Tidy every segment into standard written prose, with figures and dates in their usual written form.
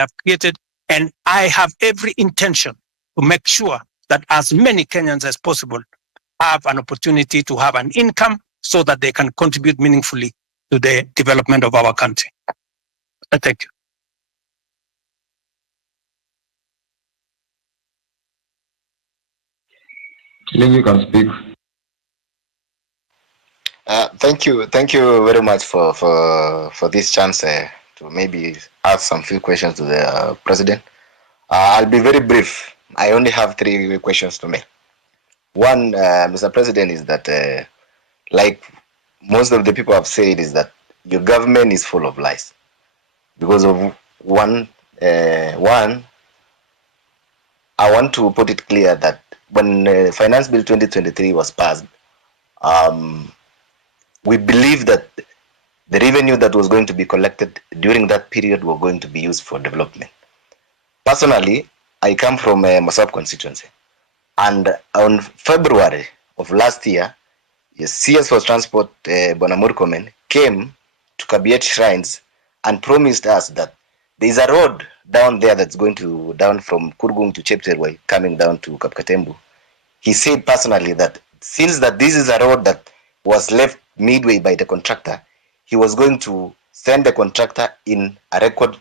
have created. And I have every intention to make sure that as many Kenyans as possible have an opportunity to have an income so that they can contribute meaningfully to the development of our country. Thank you. You can speak. Thank you very much for this chance to maybe ask some few questions to the president. I'll be very brief. I only have 3 questions to make. One, Mr. President, is that like most of the people have said, is that your government is full of lies because of one. I want to put it clear that when Finance Bill 2023 was passed, we believe that the revenue that was going to be collected during that period were going to be used for development. Personally, I come from Masab constituency, and on February of last year, CS for Transport Bonamur Komen came to Kabiet Shrines and promised us that there is a road down there that's going to down from Kurgung to Chepterway coming down to Kapkatembu. He said personally that since that this is a road that was left midway by the contractor, he was going to send the contractor in a record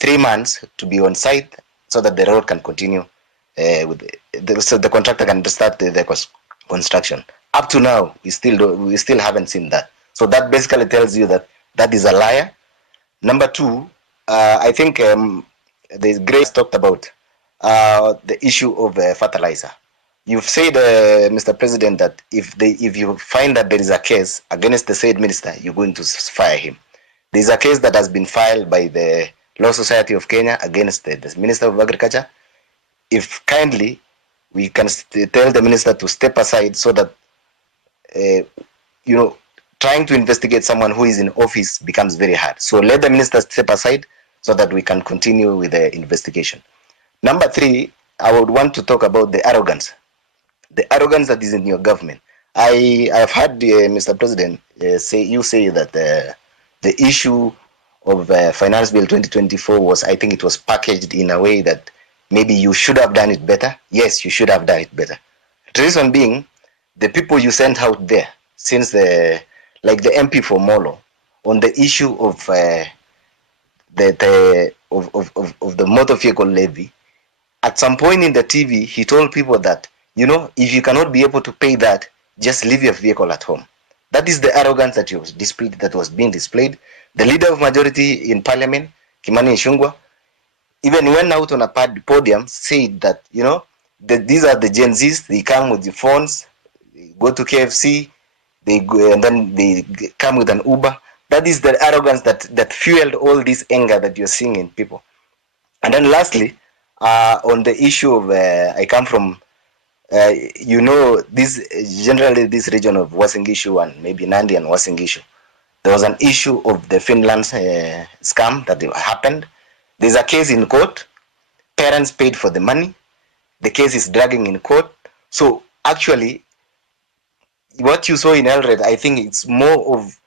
3 months to be on site so that the road can continue so the contractor can start the construction. Up to now, we still haven't seen that. So that basically tells you that that is a liar. Number 2, I think the Grace talked about the issue of fertilizer. You've said, Mr. President, that if you find that there is a case against the said minister, you're going to fire him. There is a case that has been filed by the Law Society of Kenya against the Minister of Agriculture. If kindly, we can tell the minister to step aside so that, trying to investigate someone who is in office becomes very hard. So let the minister step aside so that we can continue with the investigation. Number 3, I would want to talk about the arrogance. The arrogance that is in your government. I have heard Mr. President say that the issue of Finance Bill 2024 was, I think it was packaged in a way that maybe you should have done it better. Yes, you should have done it better. The reason being, the people you sent out there, since the MP for Molo, on the issue of the motor vehicle levy, at some point in the TV, he told people that, if you cannot be able to pay that, just leave your vehicle at home. That is the arrogance that was being displayed. The leader of majority in parliament, Kimani Ichung'wah, even went out on a podium, said that, these are the Gen Zs, they come with the phones, they go to KFC, they go, and then they come with an Uber. That is the arrogance that fueled all this anger that you're seeing in people. And then lastly, on the issue of, I come from, generally this region of Uasin Gishu and maybe Nandi and Uasin Gishu, there was an issue of the Finland scam that happened. There's a case in court. Parents paid for the money. The case is dragging in court. So actually, what you saw in Elred, I think it's more of,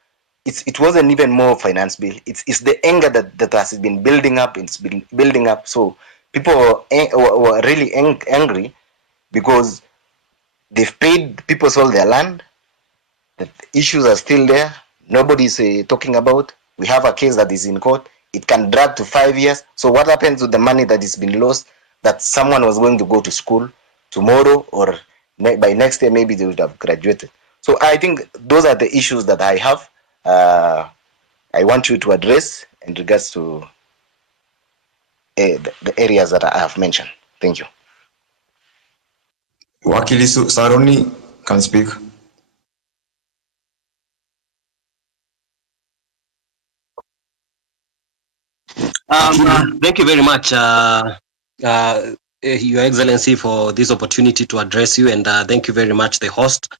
it wasn't even more finance bill. It's the anger that has been building up. It's been building up. So people were really angry because they've paid, people sold their land. The issues are still there. Nobody's talking about. We have a case that is in court. It can drag to 5 years. So what happens with the money that is been lost, that someone was going to go to school tomorrow or by next year, maybe they would have graduated. So I think those are the issues that I have. I want you to address in regards to the areas that I have mentioned. Thank you. Wakili Saroni can speak. Thank you very much, Your Excellency, for this opportunity to address you, and thank you very much, the host,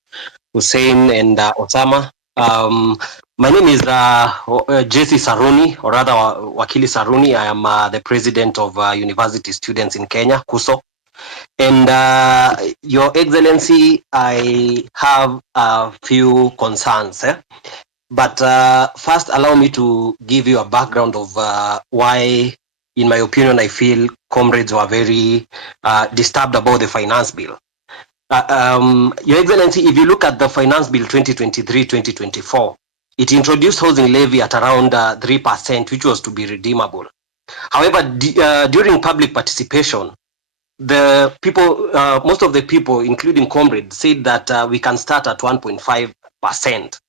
Hussein and Osama. My name is Jesse Saruni, or rather Wakili Saruni. I am the president of University Students in Kenya, KUSO. And Your Excellency, I have a few concerns. But first, allow me to give you a background of why in my opinion, I feel comrades were very disturbed about the finance bill. Your Excellency, if you look at the finance bill 2023-2024, it introduced housing levy at around 3%, which was to be redeemable. However, during public participation, the people, most of the people, including comrades, said that we can start at 1.5%.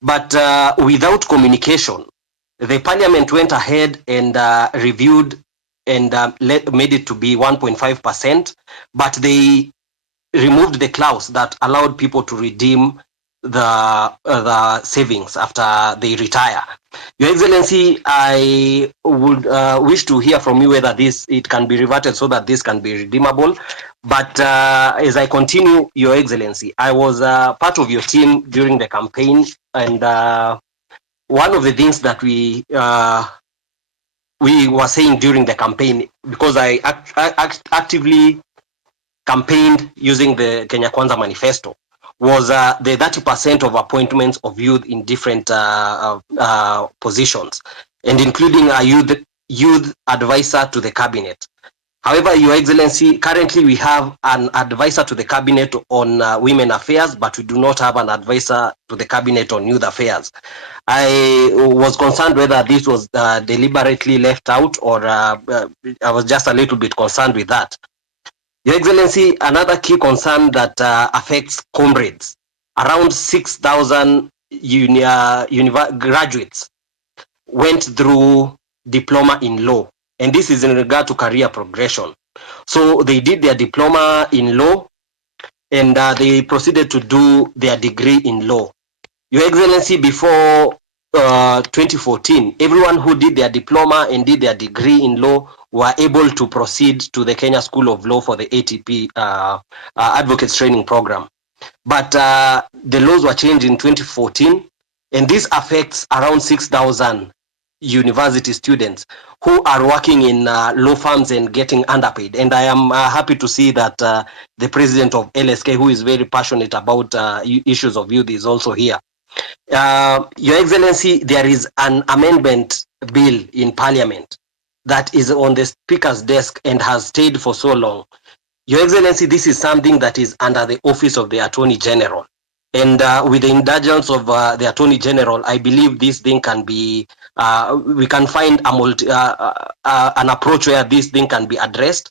But without communication, the parliament went ahead and reviewed and made it to be 1.5%, but they removed the clause that allowed people to redeem the savings after they retire. Your Excellency, I would wish to hear from you whether it can be reverted so that this can be redeemable. But as I continue, Your Excellency, I was part of your team during the campaign, and one of the things that we were saying during the campaign, because I actively campaigned using the Kenya Kwanza manifesto, was the 30% of appointments of youth in different positions, and including a youth advisor to the cabinet. However, Your Excellency, currently we have an advisor to the cabinet on women affairs, but we do not have an advisor to the cabinet on youth affairs. I was concerned whether this was deliberately left out, or I was just a little bit concerned with that. Your Excellency, another key concern that affects comrades, around 6,000 graduates went through diploma in law, and this is in regard to career progression. So they did their diploma in law, and they proceeded to do their degree in law. Your Excellency, before 2014, everyone who did their diploma and did their degree in law were able to proceed to the Kenya School of Law for the ATP Advocates Training Program. But the laws were changed in 2014, and this affects around 6,000 university students who are working in law firms and getting underpaid. And I am happy to see that the president of LSK, who is very passionate about issues of youth, is also here. Your Excellency, there is an amendment bill in Parliament that is on the Speaker's desk and has stayed for so long. Your Excellency, this is something that is under the office of the Attorney General. And with the indulgence of the Attorney General, I believe this thing can be, we can find an approach where this thing can be addressed,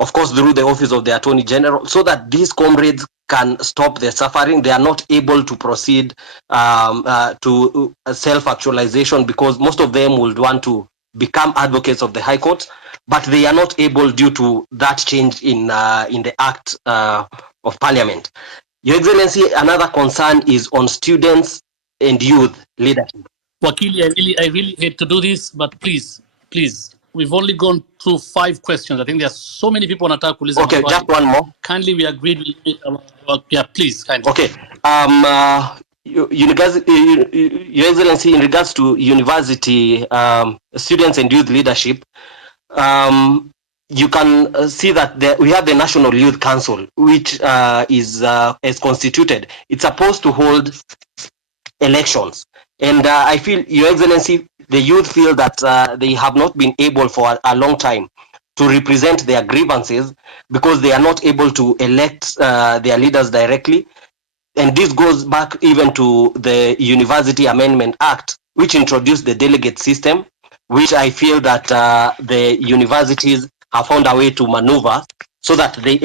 of course, through the office of the Attorney General, so that these comrades can stop their suffering. They are not able to proceed to self-actualization, because most of them would want to become advocates of the High Court, but they are not able due to that change in the Act of Parliament. Your Excellency, another concern is on students and youth leadership. Wakili, I really hate to do this, but please, we've only gone through 5 questions. I think there are so many people on attack. Okay, just one more. Kindly, we agreed. Yeah, please, kindly. Okay. Your Excellency, in regards to university students and youth leadership, you can see that we have the National Youth Council, which is constituted. It's supposed to hold elections. And I feel, Your Excellency, the youth feel that they have not been able for a long time to represent their grievances because they are not able to elect their leaders directly. And this goes back even to the University Amendment Act, which introduced the delegate system, which I feel that the universities have found a way to maneuver so that they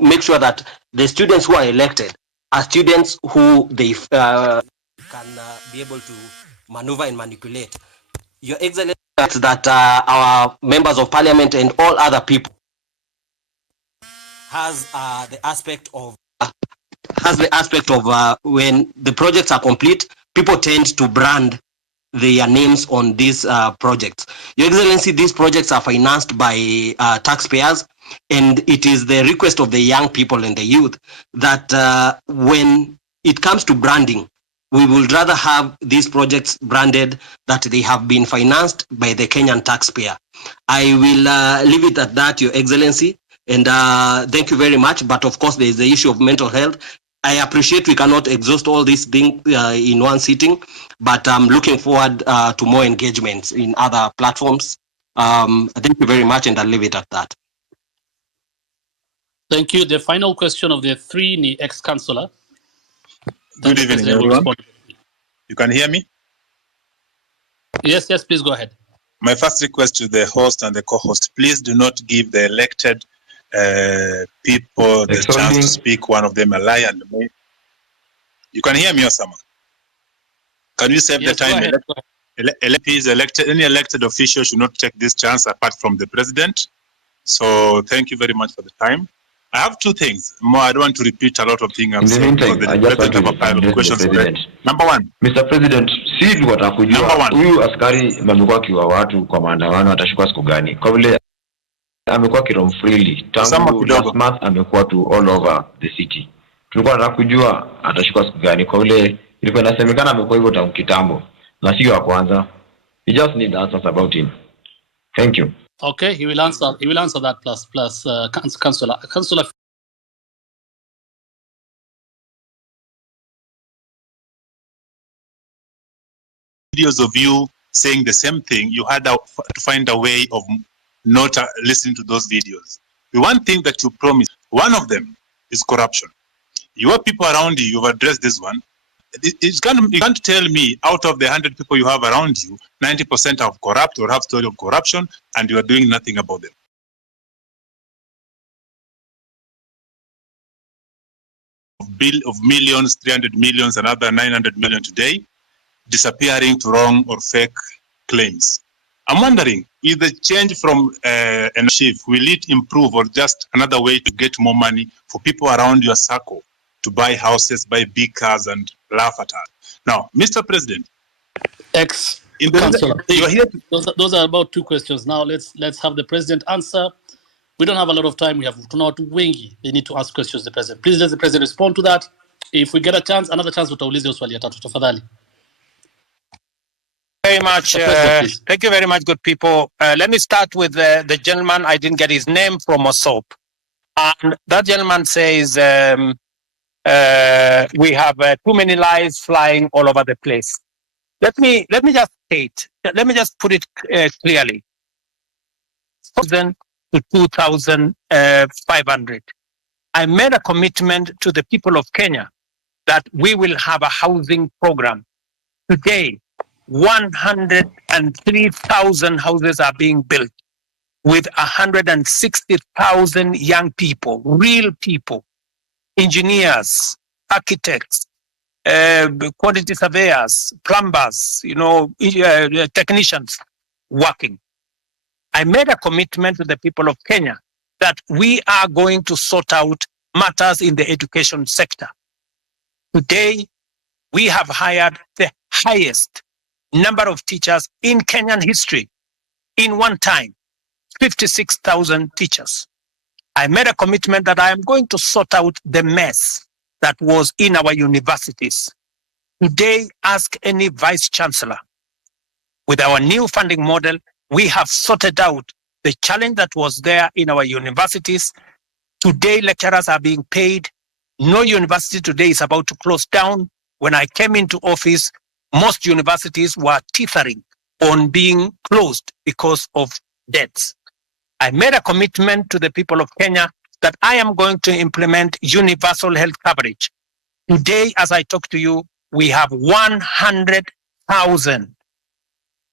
make sure that the students who are elected are students who they can be able to maneuver and manipulate. Your Excellency, that our members of parliament and all other people has the aspect of when the projects are complete, people tend to brand their names on these projects. Your Excellency, these projects are financed by taxpayers, and it is the request of the young people and the youth that when it comes to branding, we would rather have these projects branded that they have been financed by the Kenyan taxpayer. I will leave it at that, Your Excellency, and thank you very much. But of course, there is the issue of mental health. I appreciate we cannot exhaust all these things in one sitting, but I'm looking forward to more engagements in other platforms. Thank you very much, and I'll leave it at that. Thank you. The final question of the three, the ex-councillor. Good evening, everyone. You can hear me? Yes, please go ahead. My first request to the host and the co-host, please do not give the elected people the chance to speak, one of them a lie and me. You can hear me, Osama? Can you save the time? LPs elected, any elected official should not take this chance apart from the president. So thank you very much for the time. I have two things more. I don't want to repeat a lot of things. In the meantime, I just want to address the president. Number one, Mr. President, si watakujua huyu askari amekuwa akiwa watu kwa maandamano atashikwa siku gani? Kwa vile amekuwa kirom freely tangu last month, amekuwa tu all over the city. Tulikuwa tunataka kujua atashikwa siku gani, kwa vile ilikuwa inasemekana amekuwa hivyo tangu kitambo na sio wa kwanza. We just need answers about him. Thank you. Okay, he will answer that plus Councillor. Videos of you saying the same thing, you had to find a way of not listening to those videos. The one thing that you promised, one of them is corruption. Your people around you, you've addressed this one. You can't tell me out of the 100 people you have around you, 90% are corrupt or have story of corruption, and you are doing nothing about them. Of millions, 300 millions, another 900 million today, disappearing to wrong or fake claims. I'm wondering, if the change from an chief, will it improve or just another way to get more money for people around your circle to buy houses, buy big cars, and laugh at us? Now, Mr. President, Councillor, those are about two questions. Now let's have the president answer. We don't have a lot of time. We have not wengi. They need to ask questions to the president. Please let the president respond to that. If we get another chance, utaulize swali ya tatu tafadhali. Very much. Thank you very much, good people. Let me start with the gentleman. I didn't get his name from Mosop. And that gentleman says we have too many lies flying all over the place. Let me just state. Let me just put it clearly. 1,000 to 2,500. I made a commitment to the people of Kenya that we will have a housing program. Today, 103,000 houses are being built with 160,000 young people, real people, engineers, architects, quantity surveyors, plumbers, technicians working. I made a commitment to the people of Kenya that we are going to sort out matters in the education sector. Today, we have hired the highest number of teachers in Kenyan history in one time, 56,000 teachers. I made a commitment that I am going to sort out the mess that was in our universities. Today, ask any vice chancellor. With our new funding model, we have sorted out the challenge that was there in our universities. Today, lecturers are being paid. No university today is about to close down. When I came into office, most universities were teetering on being closed because of debts. I made a commitment to the people of Kenya that I am going to implement universal health coverage. Today, as I talk to you, we have 100,000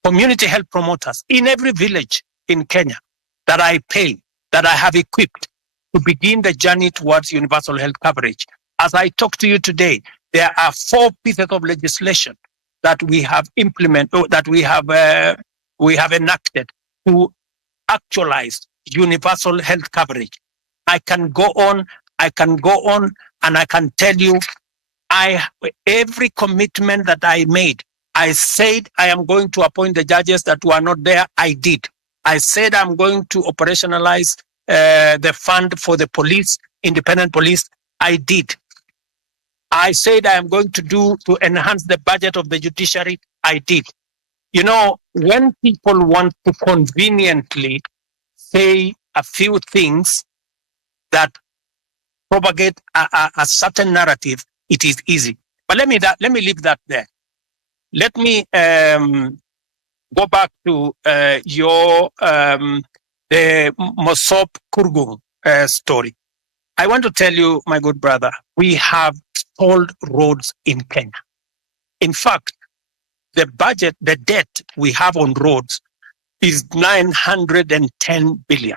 community health promoters in every village in Kenya that I pay, that I have equipped to begin the journey towards universal health coverage. As I talk to you today, there are 4 pieces of legislation that we have implemented, that we have enacted to actualize universal health coverage. I can go on, and I can tell you, every commitment that I made, I said I am going to appoint the judges that were not there. I did. I said I'm going to operationalize the fund for the police, independent police. I did. I said I am going to enhance the budget of the judiciary. I did. You know, when people want to conveniently say a few things that propagate a certain narrative, it is easy. But let me leave that there. Let me go back to your the Mosop Kurgung story. I want to tell you, my good brother, we have stalled roads in Kenya. In fact, the budget, the debt we have on roads is 910 billion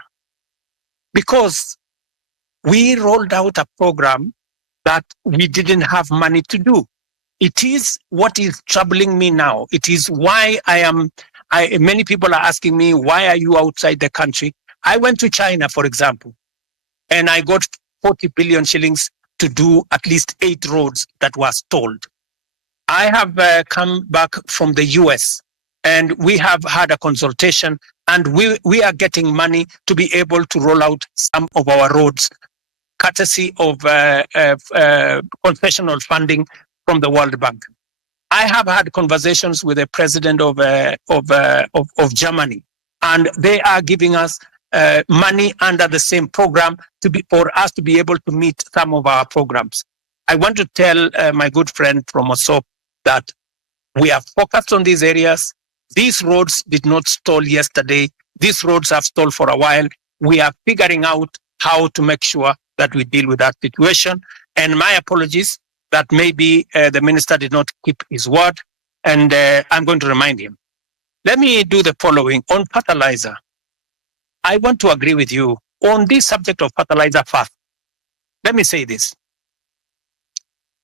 because we rolled out a program that we didn't have money to do. It is what is troubling me now. It is why many people are asking me, why are you outside the country? I went to China, for example, and I got 40 billion shillings to do at least 8 roads that were stalled. I have come back from the US and we have had a consultation and we are getting money to be able to roll out some of our roads, courtesy of concessional funding from the World Bank. I have had conversations with the president of Germany, and they are giving us money under the same program for us to be able to meet some of our programs. I want to tell my good friend from Osop that we are focused on these areas. These roads did not stall yesterday. These roads have stalled for a while. We are figuring out how to make sure that we deal with that situation. And my apologies that maybe the minister did not keep his word. And I'm going to remind him. Let me do the following. On fertilizer, I want to agree with you on this subject of fertilizer first. Let me say this.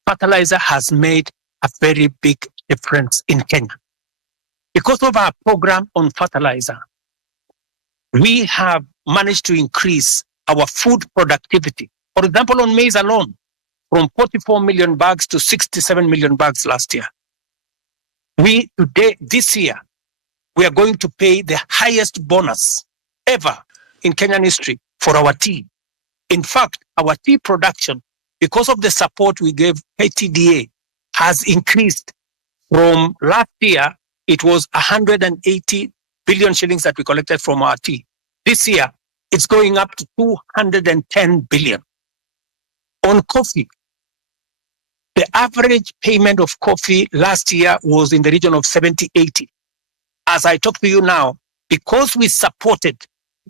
Fertilizer has made a very big difference in Kenya. Because of our program on fertilizer, we have managed to increase our food productivity. For example, on maize alone, from 44 million bags to 67 million bags last year. This year, we are going to pay the highest bonus ever in Kenyan history for our tea. In fact, our tea production, because of the support we gave KTDA, has increased from last year. It was 180 billion shillings that we collected from our tea. This year, it's going up to 210 billion. On coffee, the average payment of coffee last year was in the region of 70-80. As I talk to you now, because we supported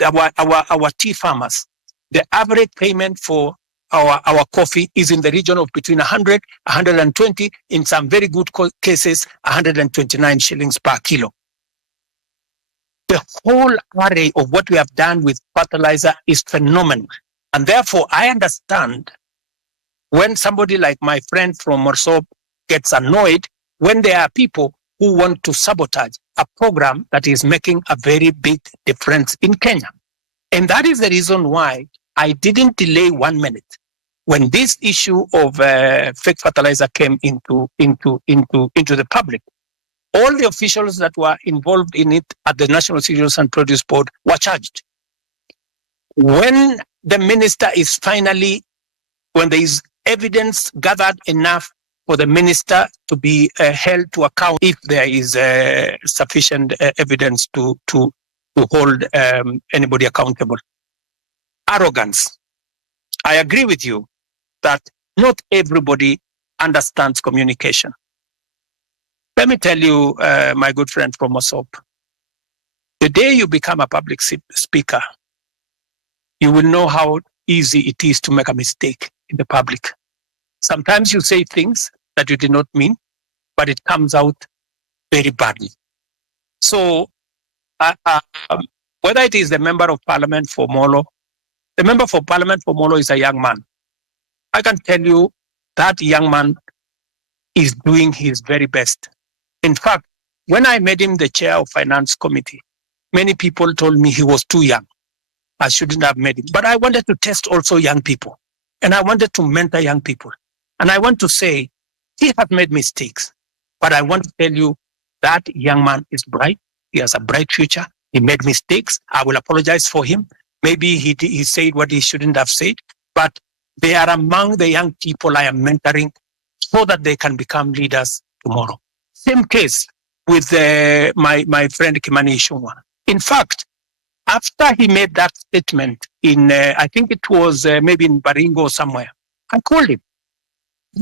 our tea farmers, the average payment for our coffee is in the region of between 100, 120, in some very good cases, 129 shillings per kilo. The whole array of what we have done with fertilizer is phenomenal. And therefore, I understand when somebody like my friend from Morsop gets annoyed when there are people who want to sabotage a program that is making a very big difference in Kenya. And that is the reason why I didn't delay 1 minute. When this issue of fake fertilizer came into the public, all the officials that were involved in it at the National Cereals and Produce Board were charged. When the minister is when there is evidence gathered enough for the minister to be held to account, if there is sufficient evidence to hold anybody accountable. Arrogance. I agree with you that not everybody understands communication. Let me tell you, my good friend from Mosop, the day you become a public speaker, you will know how easy it is to make a mistake in the public. Sometimes you say things that you did not mean, but it comes out very badly. So whether it is the member of parliament for Molo, the member for parliament for Molo is a young man. I can tell you that young man is doing his very best. In fact, when I made him the chair of finance committee, many people told me he was too young. I shouldn't have made him. But I wanted to test also young people. And I wanted to mentor young people. And I want to say, he has made mistakes. But I want to tell you that young man is bright. He has a bright future. He made mistakes. I will apologize for him. Maybe he said what he shouldn't have said. But they are among the young people I am mentoring so that they can become leaders tomorrow. Same case with my friend Kimani Ichung'wah. In fact, after he made that statement in, I think it was maybe in Baringo or somewhere, I called him.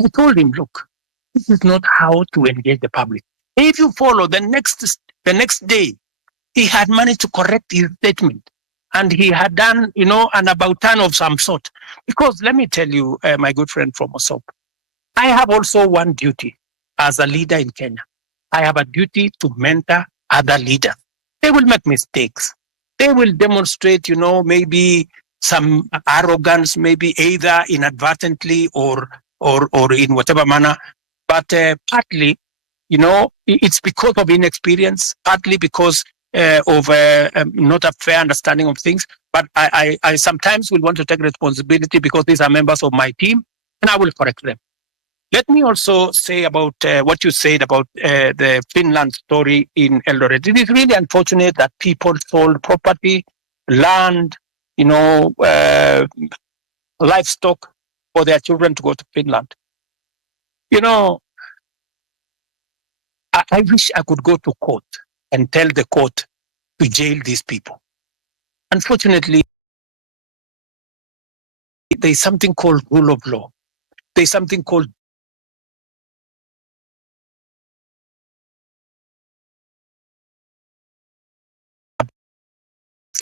I told him, look, this is not how to engage the public. If you follow the next The next day, he had managed to correct his statement. And he had done, an about turn of some sort. Because let me tell you, my good friend from Osop, I have also one duty as a leader in Kenya. I have a duty to mentor other leaders. They will make mistakes. They will demonstrate, maybe some arrogance, maybe either inadvertently or in whatever manner. But partly, it's because of inexperience, partly because of not a fair understanding of things. But I sometimes will want to take responsibility because these are members of my team, and I will correct them. Let me also say about what you said about the Finland story in Eldoret. It is really unfortunate that people sold property, land, livestock for their children to go to Finland. I wish I could go to court and tell the court to jail these people. Unfortunately, there's something called rule of law. There's something called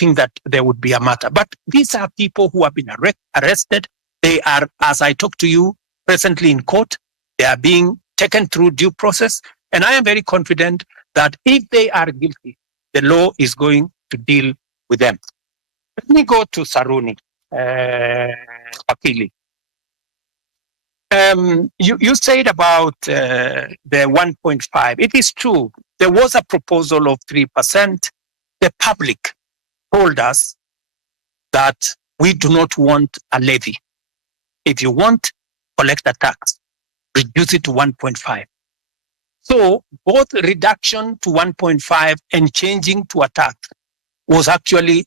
think that there would be a matter. But these are people who have been arrested. They are, as I talk to you, presently in court. They are being taken through due process. And I am very confident that if they are guilty, the law is going to deal with them. Let me go to Saruni, Akili. You said about the 1.5. It is true. There was a proposal of 3%. The public told us that we do not want a levy. If you want, collect a tax, reduce it to 1.5. So both reduction to 1.5 and changing to a tax was actually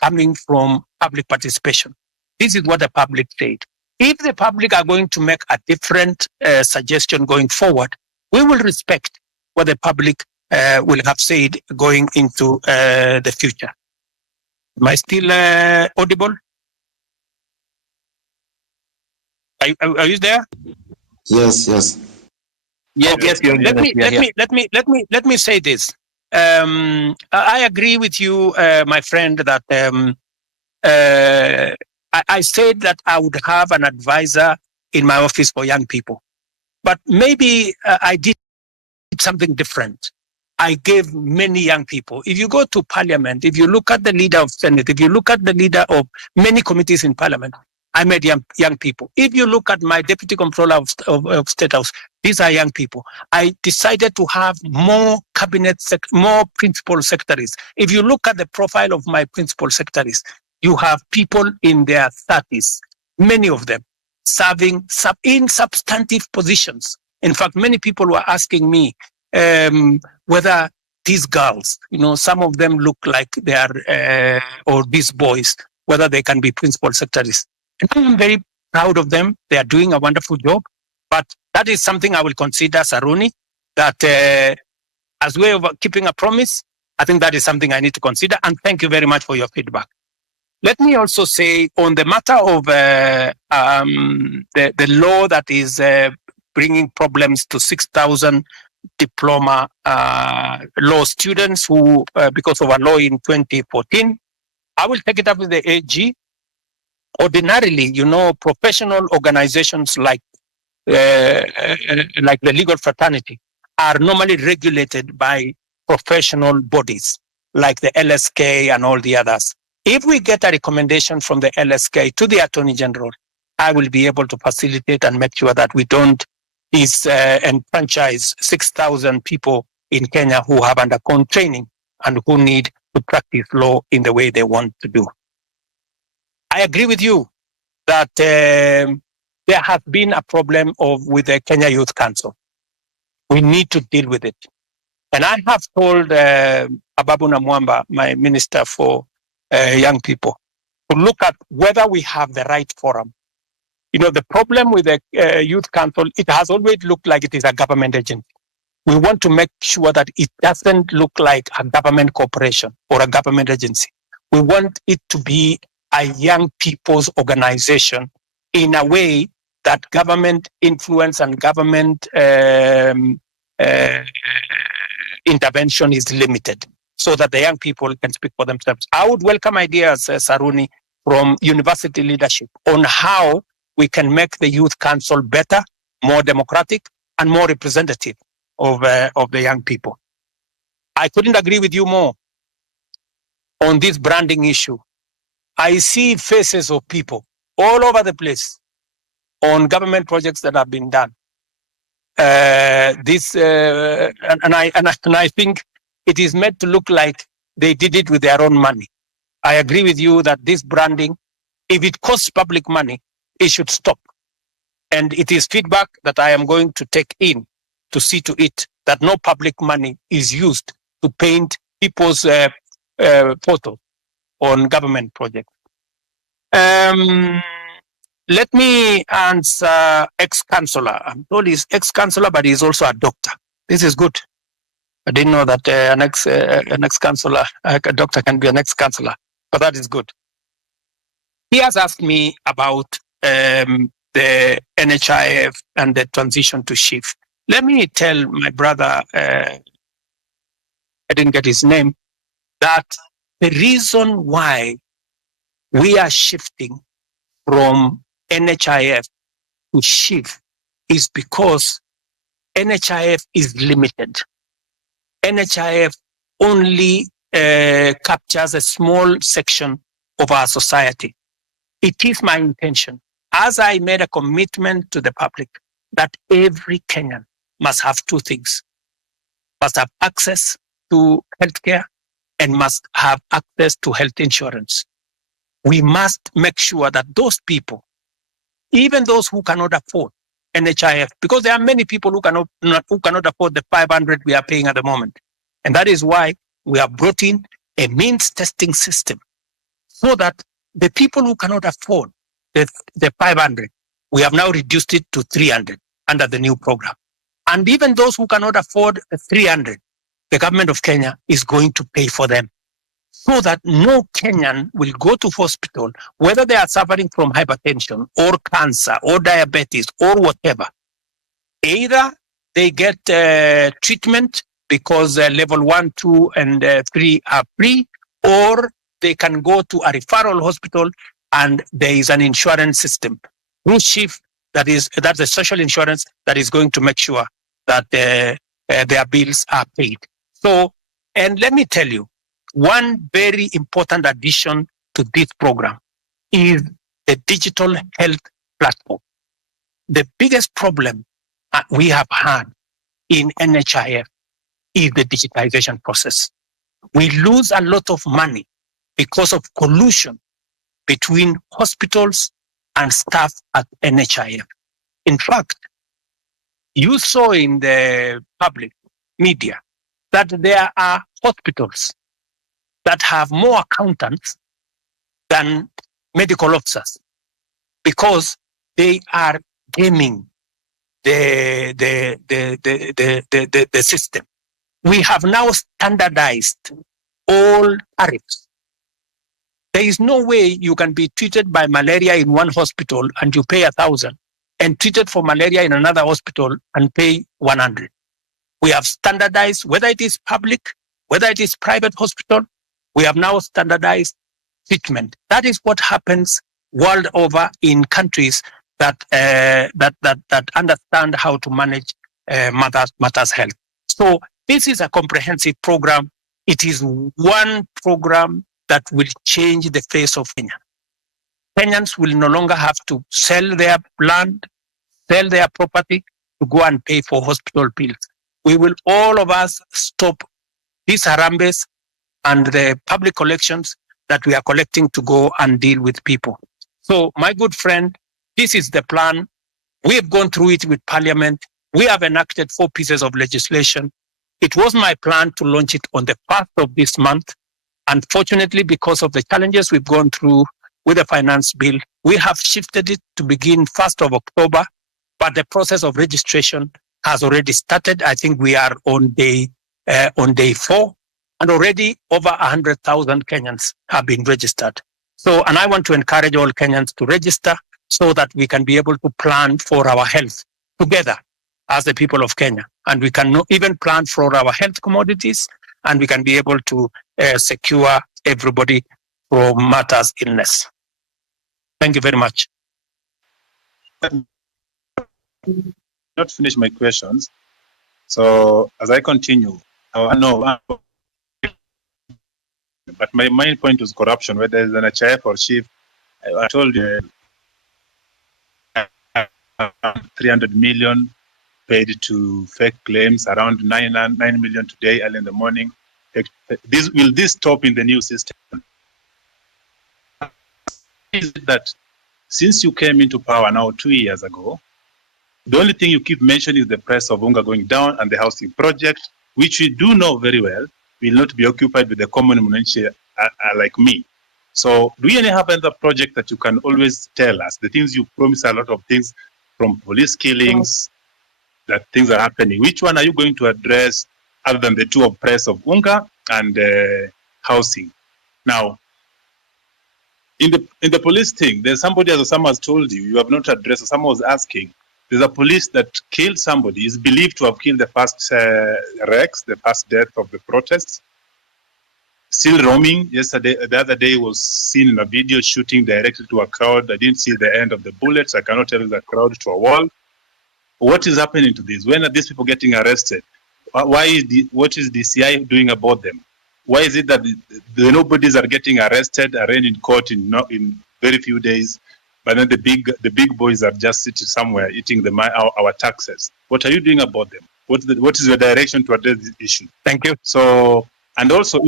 coming from public participation. This is what the public said. If the public are going to make a different suggestion going forward, we will respect what the public will have said going into the future. Am I still audible? Are you there? Yes. Yes. Yes, Let me say this. I agree with you, my friend, that I said that I would have an advisor in my office for young people, but maybe I did something different. I gave many young people. If you go to parliament, if you look at the leader of Senate, if you look at the leader of many committees in parliament, I made young people. If you look at my deputy comptroller of State House, these are young people. I decided to have more more principal secretaries. If you look at the profile of my principal secretaries, you have people in their 30s, many of them serving in substantive positions. In fact, many people were asking me whether these girls, some of them look like they are, or these boys, whether they can be principal secretaries. And I am very proud of them. They are doing a wonderful job. But that is something I will consider, Saruni, that as a way of keeping a promise, I think that is something I need to consider. And thank you very much for your feedback. Let me also say on the matter of the law that is bringing problems to 6,000 diploma law students who, because of a law in 2014, I will take it up with the AG. Ordinarily, professional organizations like the legal fraternity are normally regulated by professional bodies like the LSK and all the others. If we get a recommendation from the LSK to the Attorney General, I will be able to facilitate and make sure that we don't enfranchise 6,000 people in Kenya who have undergone training and who need to practice law in the way they want to do. I agree with you that there has been a problem with the Kenya Youth Council. We need to deal with it. And I have told Ababu Namwamba, my minister for young people, to look at whether we have the right forum. The problem with the Youth Council, it has always looked like it is a government agency. We want to make sure that it doesn't look like a government corporation or a government agency. We want it to be a young people's organization in a way that government influence and government intervention is limited so that the young people can speak for themselves. I would welcome ideas, Saruni, from university leadership on how we can make the youth council better, more democratic, and more representative of the young people. I couldn't agree with you more on this branding issue. I see faces of people all over the place on government projects that have been done. I think it is meant to look like they did it with their own money. I agree with you that this branding, if it costs public money, it should stop. And it is feedback that I am going to take in to see to it that no public money is used to paint people's photos on government projects. Let me answer ex-councillor. I'm told he's ex-councillor, but he's also a doctor. This is good. I didn't know that an ex-councillor, a doctor can be an ex-councillor, but that is good. He has asked me about the NHIF and the transition to SHIF. Let me tell my brother, I didn't get his name, that the reason why we are shifting from NHIF to SHIF is because NHIF is limited. NHIF only captures a small section of our society. It is my intention, as I made a commitment to the public, that every Kenyan must have two things: must have access to healthcare and must have access to health insurance. We must make sure that those people, even those who cannot afford NHIF, because there are many people who cannot afford the 500 we are paying at the moment. And that is why we have brought in a means testing system so that the people who cannot afford the 500, we have now reduced it to 300 under the new program. And even those who cannot afford the 300, the government of Kenya is going to pay for them, so that no Kenyan will go to hospital, whether they are suffering from hypertension or cancer or diabetes or whatever. Either they get treatment because level 1, 2, and 3 are free, or they can go to a referral hospital and there is an insurance system through SHIF, that's a social insurance that is going to make sure that their bills are paid. So, and let me tell you, one very important addition to this program is the digital health platform. The biggest problem we have had in NHIF is the digitization process. We lose a lot of money because of collusion between hospitals and staff at NHIF. In fact, you saw in the public media that there are hospitals that have more accountants than medical officers because they are gaming the system. We have now standardized all tariffs. There is no way you can be treated by malaria in one hospital and you pay 1,000, and treated for malaria in another hospital and pay 100. We have standardized, whether it is public, whether it is private hospital, we have now standardized treatment. That is what happens world over in countries that understand how to manage matters health. So this is a comprehensive program. It is one program that will change the face of Kenya. Kenyans will no longer have to sell their land, sell their property to go and pay for hospital bills. We will, all of us, stop these harambes and the public collections that we are collecting to go and deal with people. So, my good friend, this is the plan. We have gone through it with Parliament. We have enacted 4 pieces of legislation. It was my plan to launch it on the 1st of this month. Unfortunately, because of the challenges we've gone through with the finance bill, we have shifted it to begin 1st of October, but the process of registration has already started. I think we are on day 4, and already over 100,000 Kenyans have been registered. So, and I want to encourage all Kenyans to register so that we can be able to plan for our health together. as the people of Kenya. And we can even plan for our health commodities, and we can be able to secure everybody from matters illness. Thank you very much. Not finish my questions. So as I continue, I know, but my main point was corruption, whether it's an HIF or chief. I told you 300 million paid to fake claims, around 9 million today, early in the morning. Will this stop in the new system? Is it that since you came into power now 2 years ago, the only thing you keep mentioning is the price of unga going down and the housing project, which we do know very well will not be occupied with the common mwananchi like me. So do you have another project that you can always tell us? The things you promise, a lot of things, from police killings, that things are happening. Which one are you going to address other than the two of price of unga and housing? Now, in the police thing, there's somebody, as someone has told you, you have not addressed, someone was asking, there's a police that killed somebody, is believed to have killed the first Rex, the first death of the protests. Still roaming. Yesterday, the other day was seen in a video shooting directly to a crowd. I didn't see the end of the bullets. I cannot tell the crowd to a wall. What is happening to this? When are these people getting arrested? What is the CI doing about them? Why is it that the nobodies are getting arrested, arraigned in court in very few days, but then the big boys are just sitting somewhere eating our taxes? What are you doing about them? What is your direction to address this issue? Thank you. So, and also,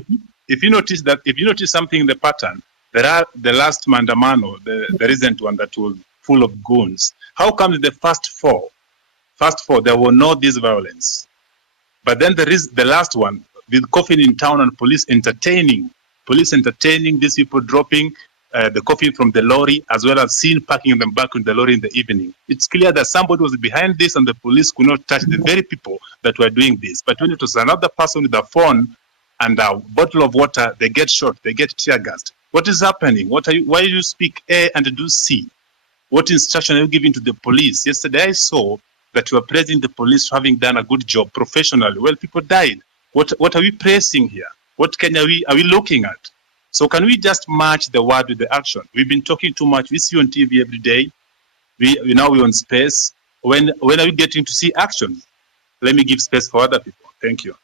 if you notice something in the pattern, there are the last Mandamano, the recent one that was full of goons. How come in the first four, there were no this violence? But then there is the last one, with coffin in town and police entertaining these people dropping the coffin from the lorry, as well as seen packing them back in the lorry in the evening. It's clear that somebody was behind this and the police could not touch the very people that were doing this. But when it was another person with a phone and a bottle of water, they get shot, they get tear gassed. What is happening? Why you speak A and do C? What instruction are you giving to the police? Yesterday I saw that you are praising the police for having done a good job professionally. Well, people died. What are we praising here? What Kenya are we looking at? So can we just match the word with the action? We've been talking too much. We see you on TV every day. Now we're on space. When are we getting to see action? Let me give space for other people. Thank you.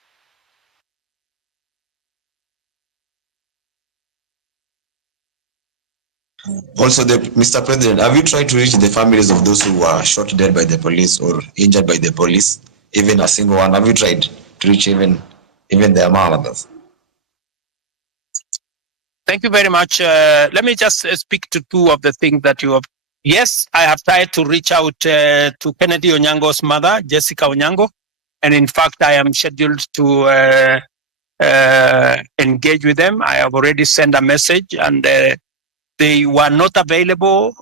Also, Mr. President, have you tried to reach the families of those who were shot dead by the police or injured by the police? Even a single one? Have you tried to reach even their mothers? Thank you very much. Let me just speak to two of the things that you have. Yes, I have tried to reach out to Kennedy Onyango's mother, Jessica Onyango. And in fact, I am scheduled to engage with them. I have already sent a message, and they were not available,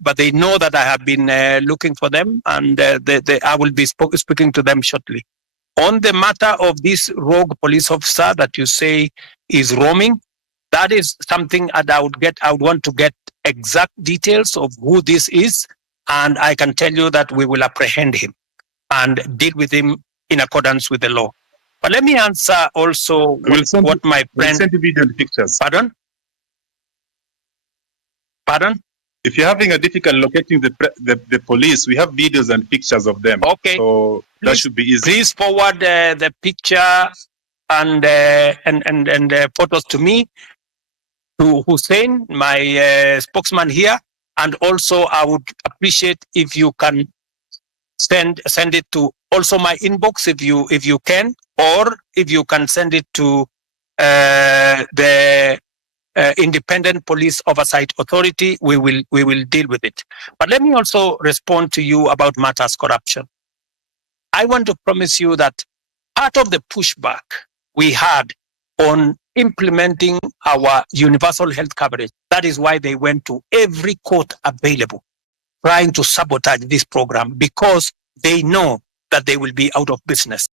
but they know that I have been looking for them, and I will be speaking to them shortly. On the matter of this rogue police officer that you say is roaming, that is something that I would want to get exact details of who this is, and I can tell you that we will apprehend him and deal with him in accordance with the law. But let me answer also what my friend... We'll send you video and pictures. Pardon? If you're having a difficulty locating the police, we have videos and pictures of them. Okay. So that should be easy. Please forward the picture and photos to me, to Hussein, my spokesman here, and also I would appreciate if you can send it to also my inbox if you can, or if you can send it to the Independent Police Oversight Authority. We will deal with it. But let me also respond to you about matters corruption. I want to promise you that part of the pushback we had on implementing our universal health coverage, that is why they went to every court available, trying to sabotage this program, because they know that they will be out of business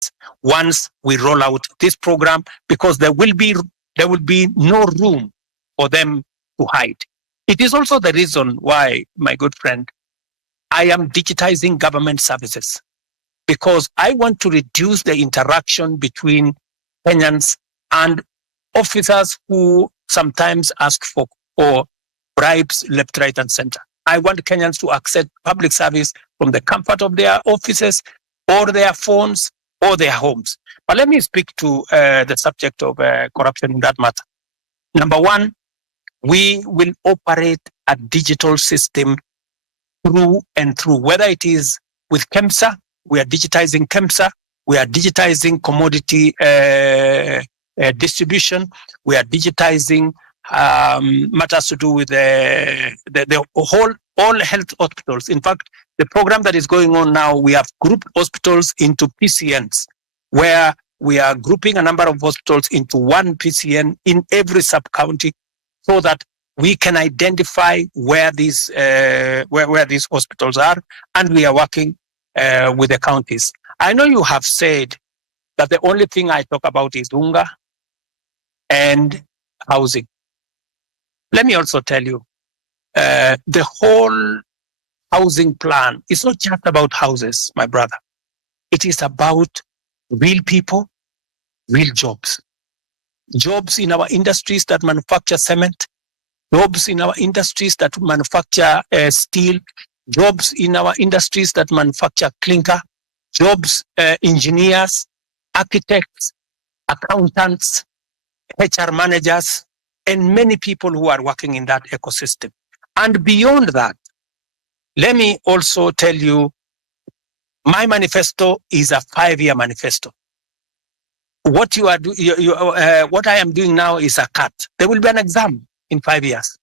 once we roll out this program, because there will be no room for them to hide. It is also the reason why, my good friend, I am digitizing government services, because I want to reduce the interaction between Kenyans and officers who sometimes ask for bribes left, right, and center. I want Kenyans to access public service from the comfort of their offices or their phones or their homes. But let me speak to the subject of corruption in that matter. Number one, we will operate a digital system through and through, whether it is with KEMSA, we are digitizing KEMSA, we are digitizing commodity distribution, we are digitizing matters to do with the whole, all health hospitals. In fact, the program that is going on now, we have grouped hospitals into PCNs, where we are grouping a number of hospitals into one PCN in every sub-county so that we can identify where these hospitals are, and we are working with the counties. I know you have said that the only thing I talk about is unga and housing. Let me also tell you, the whole housing plan is not just about houses, my brother. It is about real people, real jobs. Jobs in our industries that manufacture cement, jobs in our industries that manufacture steel, jobs in our industries that manufacture clinker, jobs, engineers, architects, accountants, HR managers, and many people who are working in that ecosystem. And beyond that, let me also tell you, my manifesto is a 5-year manifesto. What you are what I am doing now is a cut. There will be an exam in 5 years,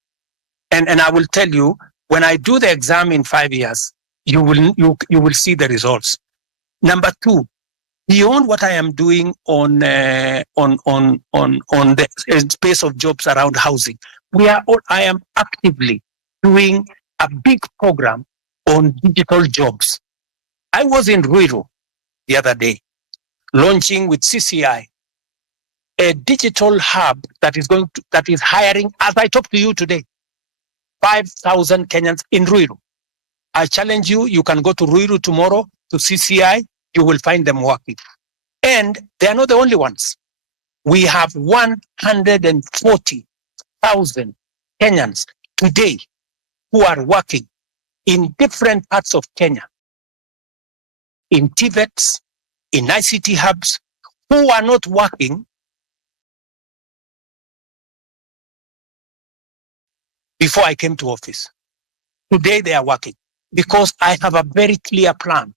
and I will tell you, when I do the exam in 5 years, you will see the results. Number two, beyond what I am doing on the space of jobs around housing, I am actively doing a big program on digital jobs. I was in Ruto the other day, launching with CCI a digital hub that is hiring, as I talk to you today, 5,000 Kenyans in Ruto. I challenge you, you can go to Ruto tomorrow to CCI, you will find them working. And they are not the only ones. We have 140,000 Kenyans today who are working in different parts of Kenya, in TVETs, in ICT hubs, who are not working before I came to office. Today they are working because I have a very clear plan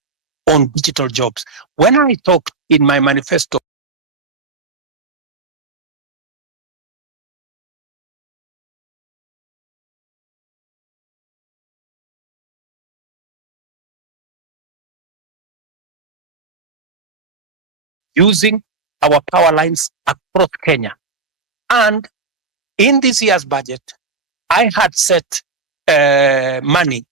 on digital jobs. When I talk in my manifesto using our power lines across Kenya, and in this year's budget, I had set money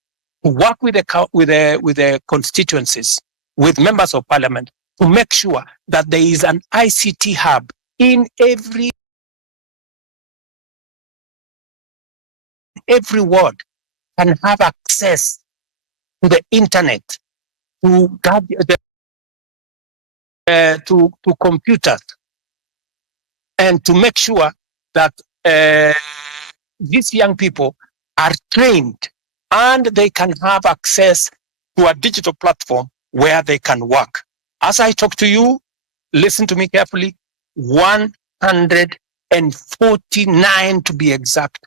to work with the constituencies, with members of parliament, to make sure that there is an ICT hub in every ward can have access to the internet, to computers, and to make sure that these young people are trained and they can have access to a digital platform where they can work. As I talk to you, listen to me carefully, 149 to be exact,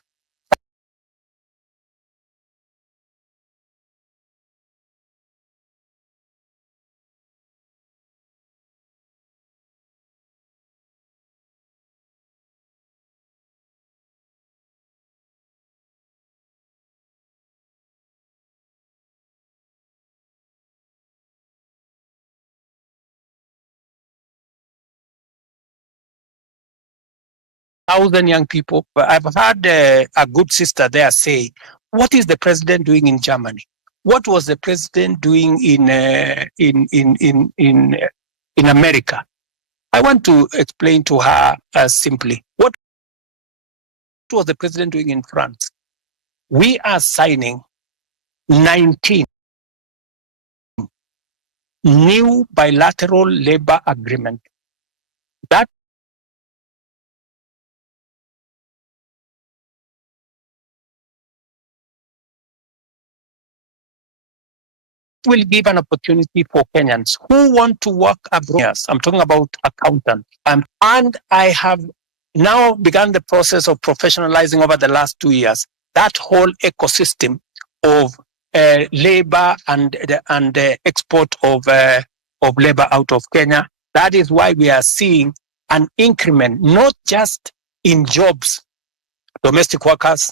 thousand young people. I've had a good sister there say, what is the president doing in Germany? What was the president doing in America? I want to explain to her simply, what was the president doing in France? We are signing 19 new bilateral labor agreement that will give an opportunity for Kenyans who want to work abroad. Yes, I'm talking about accountants. And I have now begun the process of professionalizing over the last 2 years that whole ecosystem of labor and the export of labor out of Kenya. That is why we are seeing an increment, not just in jobs, domestic workers,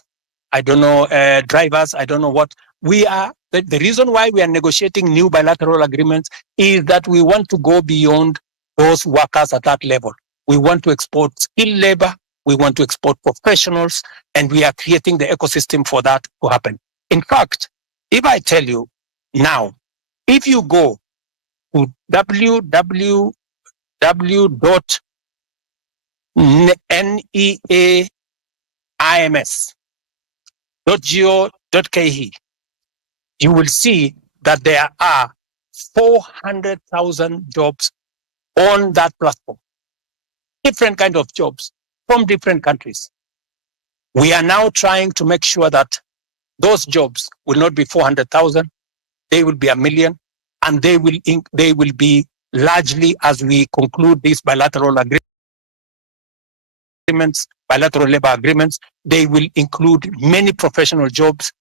I don't know, drivers, I don't know what. We are, the reason why we are negotiating new bilateral agreements is that we want to go beyond those workers at that level. We want to export skilled labor, we want to export professionals, and we are creating the ecosystem for that to happen. In fact, if I tell you now, if you go to www.neaims.go.ke, you will see that there are 400,000 jobs on that platform. Different kind of jobs from different countries. We are now trying to make sure that those jobs will not be 400,000, they will be 1 million, and they will be largely, as we conclude these bilateral agreements, bilateral labor agreements, they will include many professional jobs,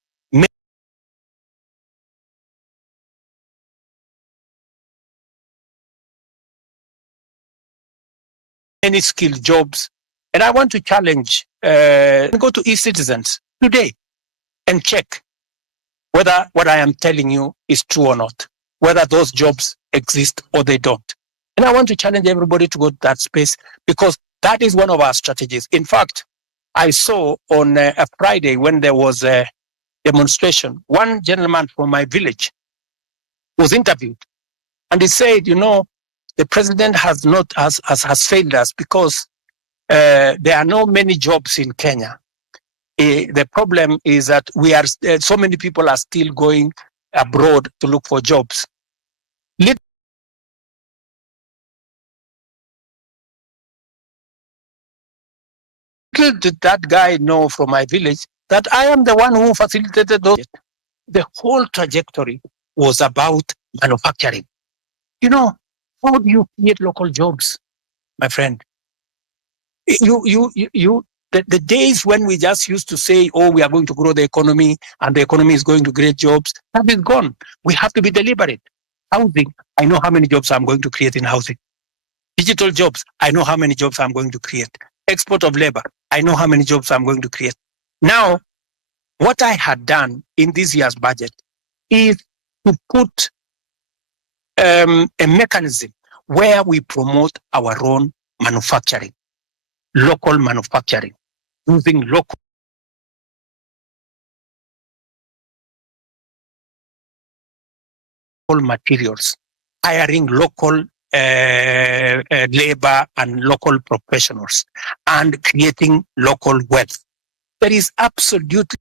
many skilled jobs. And I want to challenge, go to e-citizens today and check whether what I am telling you is true or not, whether those jobs exist or they don't. And I want to challenge everybody to go to that space because that is one of our strategies. In fact, I saw on a Friday when there was a demonstration, one gentleman from my village was interviewed and he said, you know, the president has failed us because there are not many jobs in Kenya. The problem is that so many people are still going abroad to look for jobs. Little did that guy know from my village that I am the one who facilitated those. The whole trajectory was about manufacturing. You know, how do you create local jobs, my friend? The days when we just used to say, oh, we are going to grow the economy and the economy is going to create jobs, that is gone. We have to be deliberate. Housing, I know how many jobs I'm going to create in housing. Digital jobs, I know how many jobs I'm going to create. Export of labor, I know how many jobs I'm going to create. Now, what I had done in this year's budget is to put a mechanism where we promote our own manufacturing, local manufacturing, using local materials, hiring local labor and local professionals, and creating local wealth. There is absolutely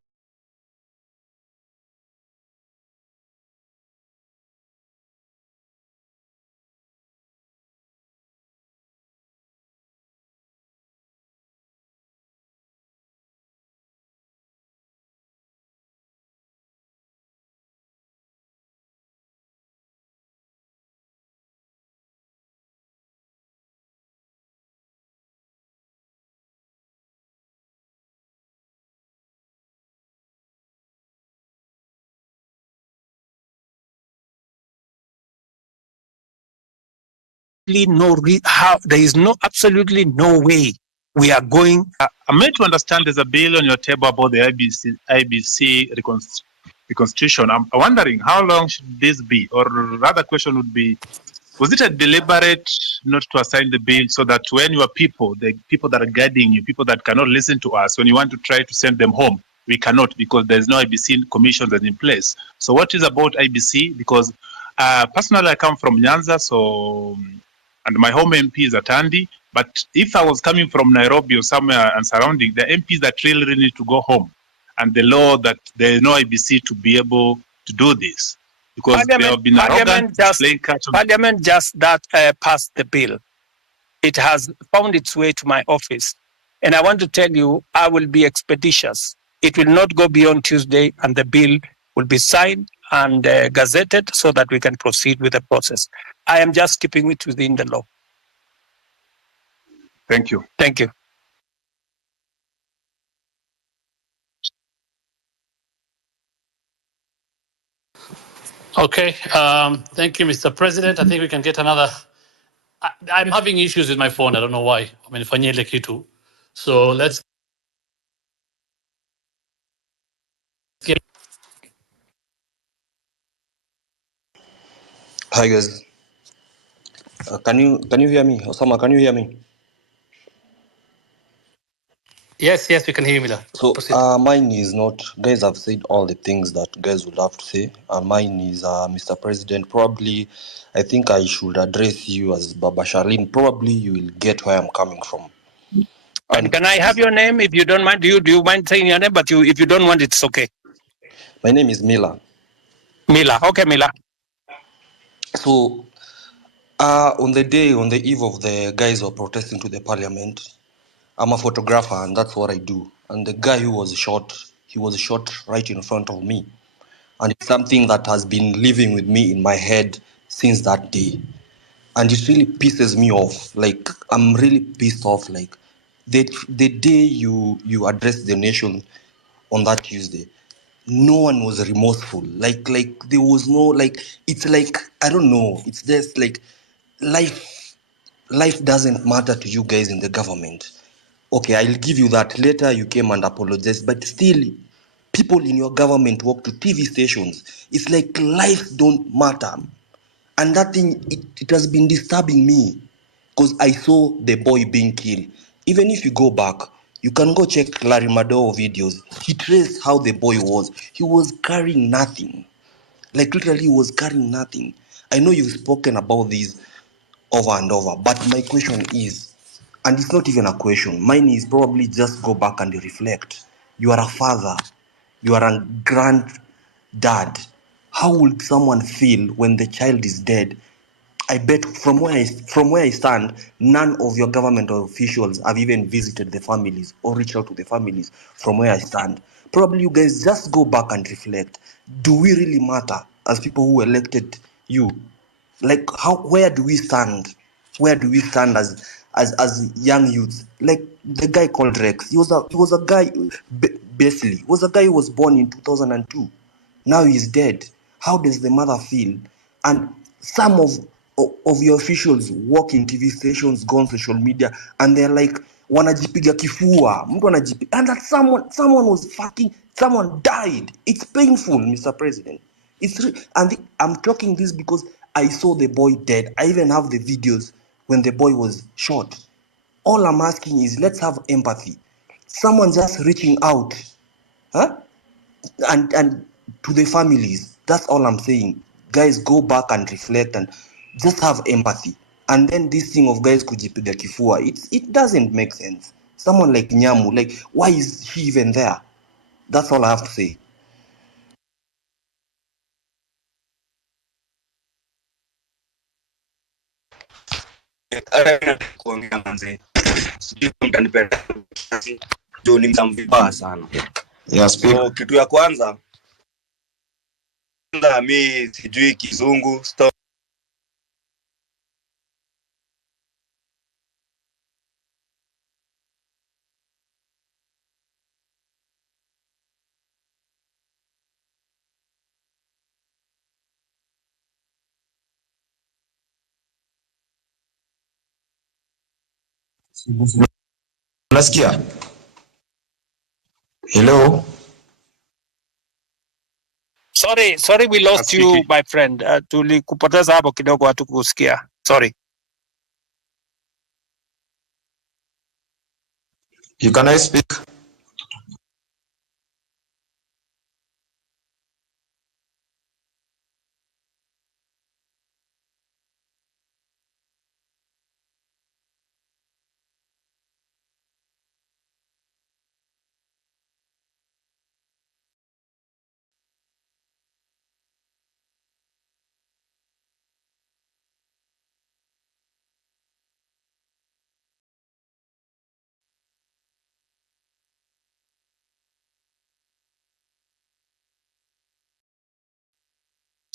absolutely no way we are going. I'm made to understand there's a bill on your table about the IBC reconstitution. I'm wondering how long should this be? Or rather question would be, was it a deliberate not to assign the bill so that when your people, the people that are guiding you, people that cannot listen to us, when you want to try to send them home, we cannot because there's no IBC commission that's in place. So what is about IBC? Because personally, I come from Nyanza, and my home MP is at Andy. But if I was coming from Nairobi or somewhere and surrounding, the MPs that really need to go home, and the law that there is no IBC to be able to do this. because they have been arrogant, playing catch up. Parliament just that passed the bill. It has found its way to my office. And I want to tell you, I will be expeditious. It will not go beyond Tuesday, and the bill will be signed and gazetted so that we can proceed with the process. I am just keeping it within the law. Thank you. Thank you. Okay. Thank you, Mr. President. I think we can get another. I'm having issues with my phone. I don't know why. So let's get. Hi guys, can you hear me? Osama, can you hear me? Yes, we can hear you, Mila. So Proceed. mine is not. Guys have said all the things that guys would have to say. Mine is Mr. President. Probably, I think I should address you as Baba Charlene. Probably you will get where I'm coming from. And can I have your name if you don't mind? Do you mind saying your name? But if you don't want, it's okay. My name is Mila. Mila. Okay, Mila. So on the eve of the guys who are protesting to the parliament, I'm a photographer and that's what I do. And the guy who was shot, he was shot right in front of me. And it's something that has been living with me in my head since that day. And it really pisses me off. Like, I'm really pissed off. Like, the day you addressed the nation on that Tuesday, no one was remorseful. Like there was no, like, it's like, I don't know. It's just like life doesn't matter to you guys in the government. Okay, I'll give you that. Later you came and apologized, but still, people in your government walk to TV stations. It's like life don't matter. And that thing, it has been disturbing me because I saw the boy being killed. Even if you go back, you can go check Larry Madowo videos. He traced how the boy was. He was carrying nothing. Like literally, he was carrying nothing. I know you've spoken about this over and over, but my question is, and it's not even a question, mine is probably just go back and reflect. You are a father, you are a granddad. How would someone feel when the child is dead? I bet from where I stand, none of your government officials have even visited the families or reached out to the families from where I stand. Probably you guys just go back and reflect. Do we really matter as people who elected you? Like where do we stand? Where do we stand as young youths? Like the guy called Rex, he was a guy. Basically was a guy who was born in 2002. Now he's dead. How does the mother feel? And some of your officials work in TV stations, go on social media, and they're like, wanajipiga kifua, mtu anajipiga, and that someone was fucking, someone died. It's painful, Mr. President. I'm talking this because I saw the boy dead. I even have the videos when the boy was shot. All I'm asking is let's have empathy. Someone just reaching out, huh? And to the families. That's all I'm saying. Guys, go back and reflect and just have empathy. And then this thing of guys kujipiga kifua, it doesn't make sense. Someone like Nyamu, like why is he even there? That's all I have to say. kuongea manze, sijui mtanipenda juu ni mvibaya sana. Yes, so kitu ya kwanza mi sijui kizungu stop. unasikia? Hello? Sorry, we lost you, my friend. Tulikupoteza hapo kidogo, hatukusikia. Sorry. You can I speak?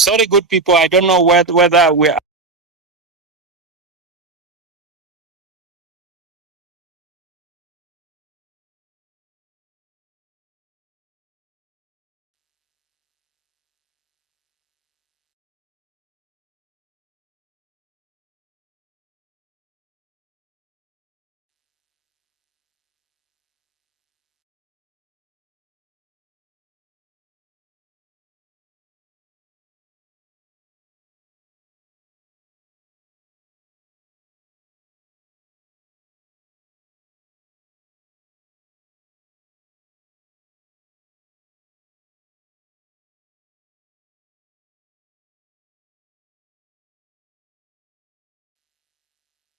Sorry, good people. I don't know whether we are.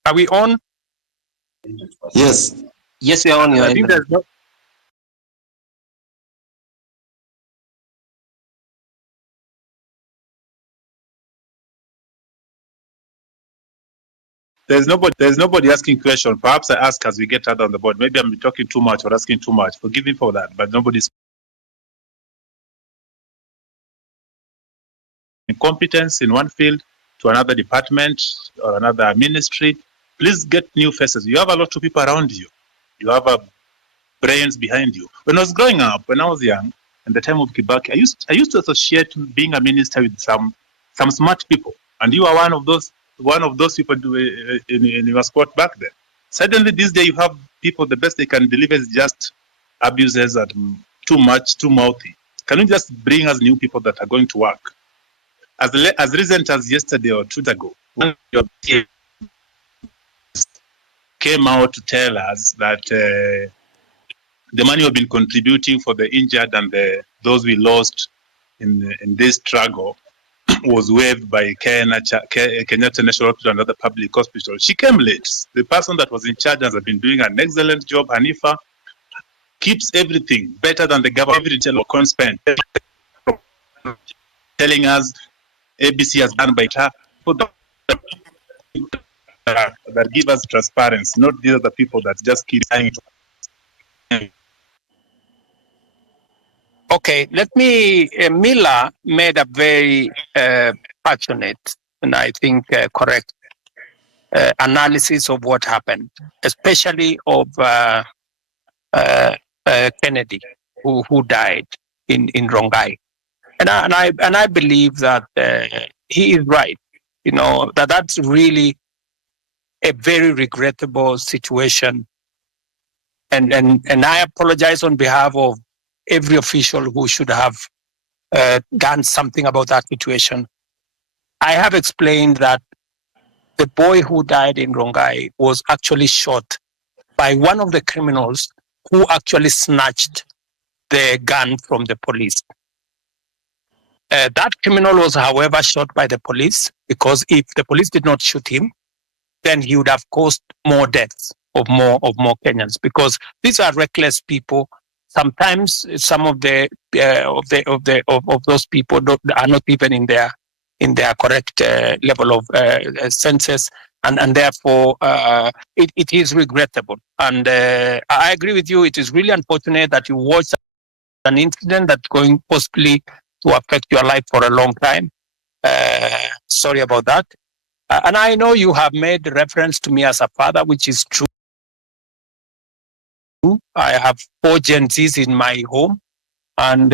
Are we on? Yes. Yes, we are on. I think there's no. There's nobody asking question. Perhaps I ask as we get out on the board. Maybe I'm talking too much or asking too much. Forgive me for that, but nobody's incompetence in one field to another department or another ministry. Please get new faces. You have a lot of people around you. You have brains behind you. When I was growing up, when I was young, in the time of Kibaki, I used to associate being a minister with some smart people, and you are one of those people in your sport back then. Suddenly, this day you have people. The best they can deliver is just abuses and too much, too mouthy. Can you just bring us new people that are going to work? As recent as yesterday or 2 days ago, one of your peers came out to tell us that the money we've been contributing for the injured and those we lost in this struggle was waived by Kenyatta National Hospital and other public hospitals. She came late. The person that was in charge has been doing an excellent job. Hanifa keeps everything better than the government. Every detail of spend, telling us ABC has done by her. That give us transparency, not these other people that just keep saying. Okay, let me. Mila made a very passionate and I think correct analysis of what happened, especially of Kennedy, who died in Rongai, and I believe that he is right. You know that's really a very regrettable situation, and I apologize on behalf of every official who should have done something about that situation. I have explained that the boy who died in Rongai was actually shot by one of the criminals who actually snatched the gun from the police. That criminal was, however, shot by the police because if the police did not shoot him, then he would have caused more deaths of more Kenyans because these are reckless people. Sometimes some of those people are not even in their correct level of senses, and therefore it is regrettable. And I agree with you. It is really unfortunate that you watched an incident that's going possibly to affect your life for a long time. Sorry about that. And I know you have made reference to me as a father, which is true. I have 4 Gen Zs in my home, and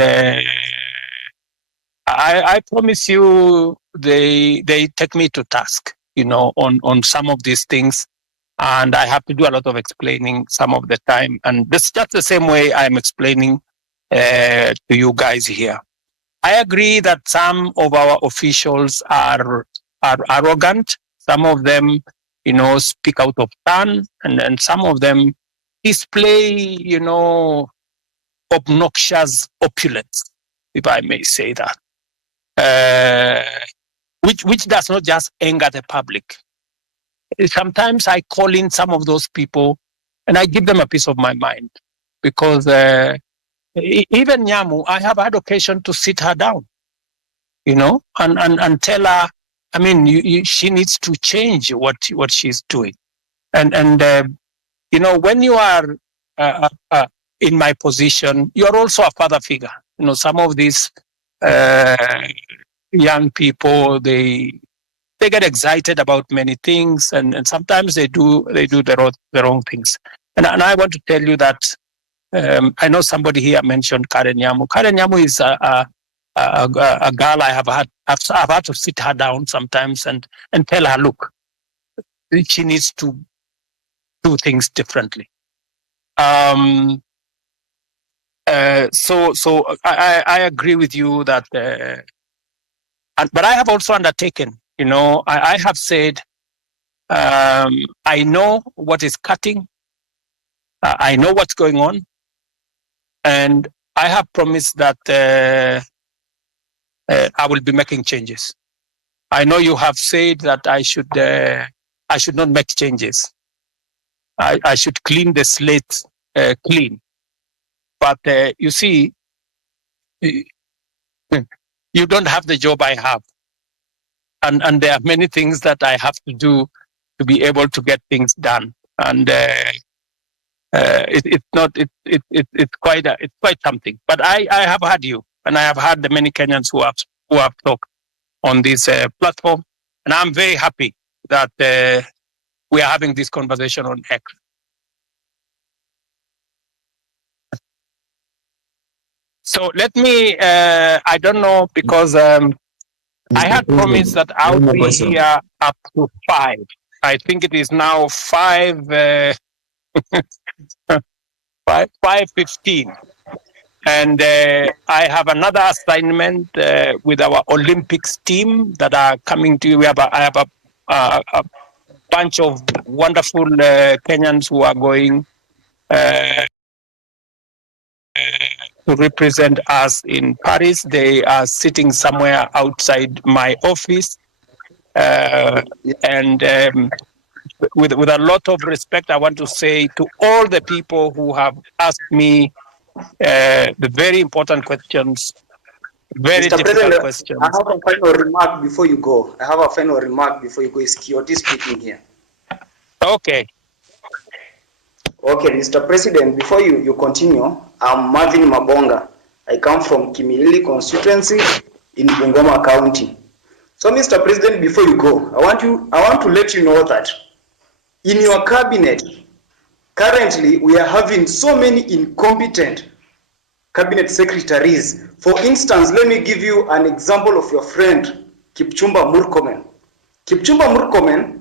I promise you they take me to task, you know, on some of these things, and I have to do a lot of explaining some of the time, and this just the same way I'm explaining to you guys here. I agree that some of our officials are arrogant. Some of them, you know, speak out of turn, and then some of them display, you know, obnoxious opulence, if I may say that, which does not just anger the public. Sometimes I call in some of those people and I give them a piece of my mind because even Nyamu, I have had occasion to sit her down, you know, and tell her, I mean, she needs to change what she's doing. And you know, when you are in my position, you're also a father figure. You know, some of these young people, they get excited about many things, and sometimes they do the wrong things. And I want to tell you that I know somebody here mentioned Karen Nyamu. Karen Nyamu is a girl I've had to sit her down sometimes and tell her, look, she needs to do things differently. So I agree with you that, but I have also undertaken, I have said, I know what is cutting. I know what's going on. And I have promised that I will be making changes. I know you have said that I should not make changes. I should clean the slate clean. But you see, you don't have the job I have. And there are many things that I have to do to be able to get things done. And it's quite something. But I have had you, and I have had the many Kenyans who have talked on this platform, and I'm very happy that we are having this conversation on X. So let me, I don't know, because I had promised that I'll be here up to 5. I think it is now 5:15. And I have another assignment with our Olympics team that are coming to you. I have a bunch of wonderful Kenyans who are going to represent us in Paris. They are sitting somewhere outside my office. And with a lot of respect, I want to say to all the people who have asked me the very important questions, very Mr. difficult President, questions. I have a final remark before you go. Is Kioti speaking here? Okay. Okay, Mr. President, before you continue, I'm Marvin Mabonga. I come from Kimilili constituency in Bungoma County. So, Mr. President, before you go, I want to let you know that in your cabinet, currently we are having so many incompetent cabinet secretaries. For instance, let me give you an example of your friend, Kipchumba Murkomen. Kipchumba Murkomen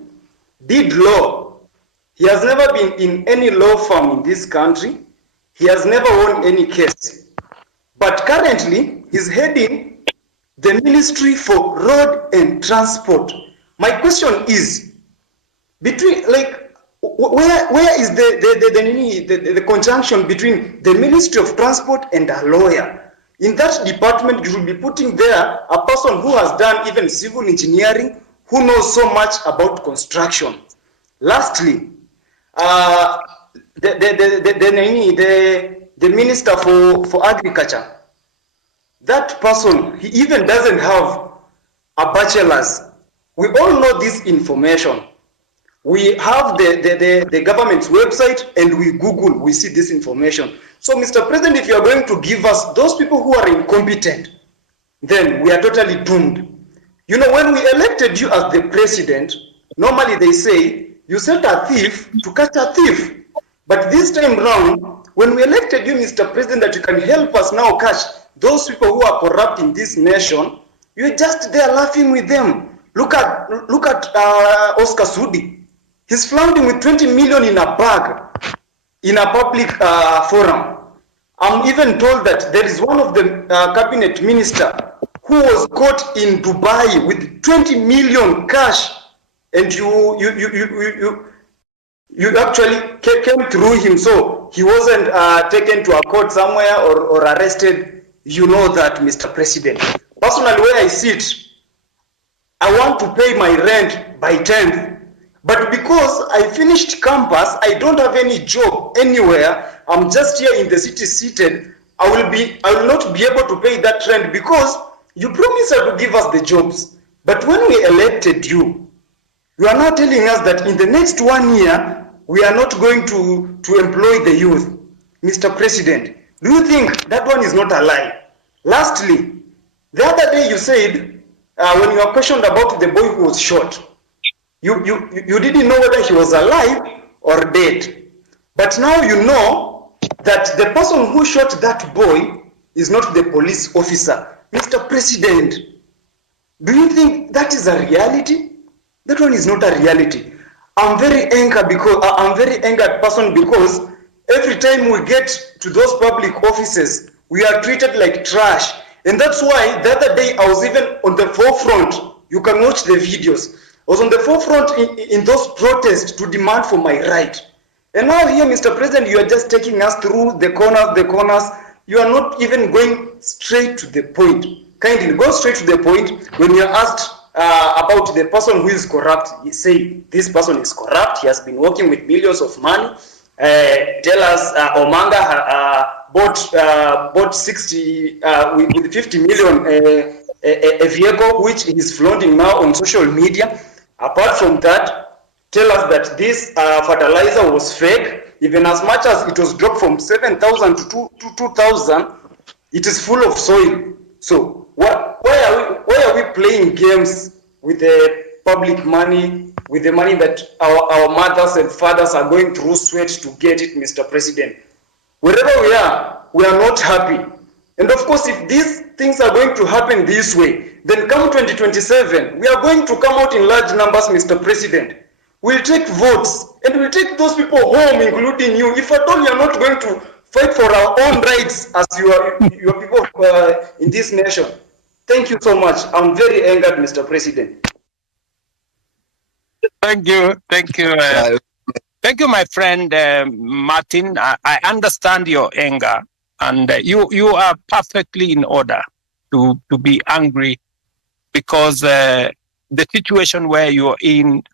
did law. He has never been in any law firm in this country. He has never won any case. But currently, he's heading the Ministry for Road and Transport. My question is, between where is the conjunction between the Ministry of Transport and a lawyer? In that department, you will be putting there a person who has done even civil engineering, who knows so much about construction. Lastly, the Minister for Agriculture, that person, he even doesn't have a bachelor's. We all know this information. We have the government's website and we Google, we see this information. So, Mr. President, if you are going to give us those people who are incompetent, then we are totally doomed. You know, when we elected you as the president, normally they say, you set a thief to catch a thief. But this time round, when we elected you, Mr. President, that you can help us now catch those people who are corrupting this nation, you're just there laughing with them. Look at Oscar Sudi. He's flaunting with 20 million in a bag in a public forum. I'm even told that there is one of the cabinet minister who was caught in Dubai with 20 million cash, and you actually came through him, so he wasn't taken to a court somewhere or arrested. You know that, Mr. President. Personally, where I sit, I want to pay my rent by 10th. But because I finished campus, I don't have any job anywhere. I'm just here in the city seated. I will not be able to pay that rent because you promised to give us the jobs. But when we elected you, you are now telling us that in the next 1 year, we are not going to employ the youth. Mr. President, do you think that one is not a lie? Lastly, the other day you said when you are questioned about the boy who was shot, you didn't know whether he was alive or dead. But now you know that the person who shot that boy is not the police officer. Mr. President, do you think that is a reality? That one is not a reality. I'm very angered person because every time we get to those public offices, we are treated like trash. And that's why the other day I was even on the forefront. You can watch the videos. I was on the forefront in those protests to demand for my right. And now here, Mr. President, you are just taking us through the corners. You are not even going straight to the point. Kindly go straight to the point. When you are asked about the person who is corrupt, you say this person is corrupt. He has been working with millions of money. Tell us Omanga bought 60 with 50 million a vehicle which is flaunting now on social media. Apart from that, tell us that this fertilizer was fake. Even as much as it was dropped from 7,000 to 2,000, it is full of soil. So why are we playing games with the public money, with the money that our mothers and fathers are going through sweat to get it, Mr. President? Wherever we are not happy. And of course, if these things are going to happen this way, then come 2027, we are going to come out in large numbers, Mr. President. We'll take votes and we'll take those people home, including you. If at all you are not going to fight for our own rights as your people in this nation. Thank you so much. I'm very angered, Mr. President. Thank you. Thank you, my friend Martin. I understand your anger, and you are perfectly in order to be angry because the situation where you're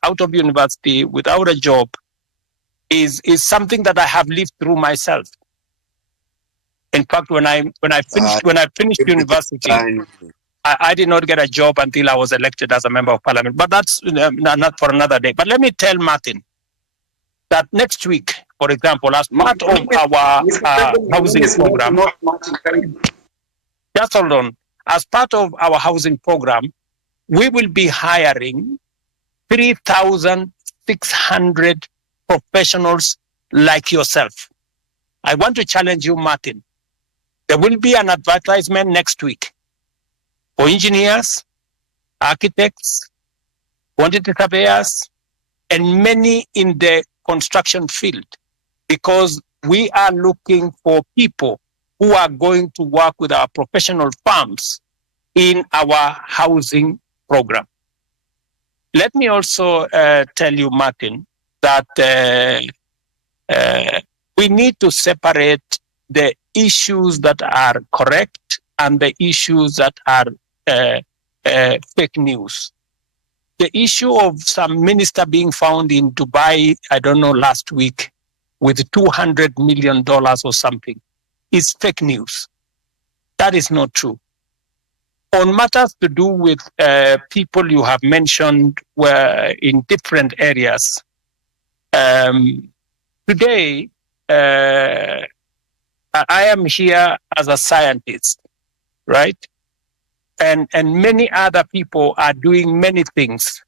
out of university without a job is something that I have lived through myself. In fact, when I finished university, I did not get a job until I was elected as a member of parliament. But that's not for another day. But let me tell Martin that next week, for example, as part of our housing program, just hold on. As part of our housing program, we will be hiring 3,600 professionals like yourself. I want to challenge you, Martin. There will be an advertisement next week for engineers, architects, quantity surveyors, and many in the construction field, because we are looking for people who are going to work with our professional firms in our housing program. Let me also tell you, Martin, that we need to separate the issues that are correct and the issues that are fake news. The issue of some minister being found in Dubai, I don't know, last week with $200 million or something is fake news. That is not true. On matters to do with people you have mentioned were in different areas, today I am here as a scientist, right? And many other people are doing many things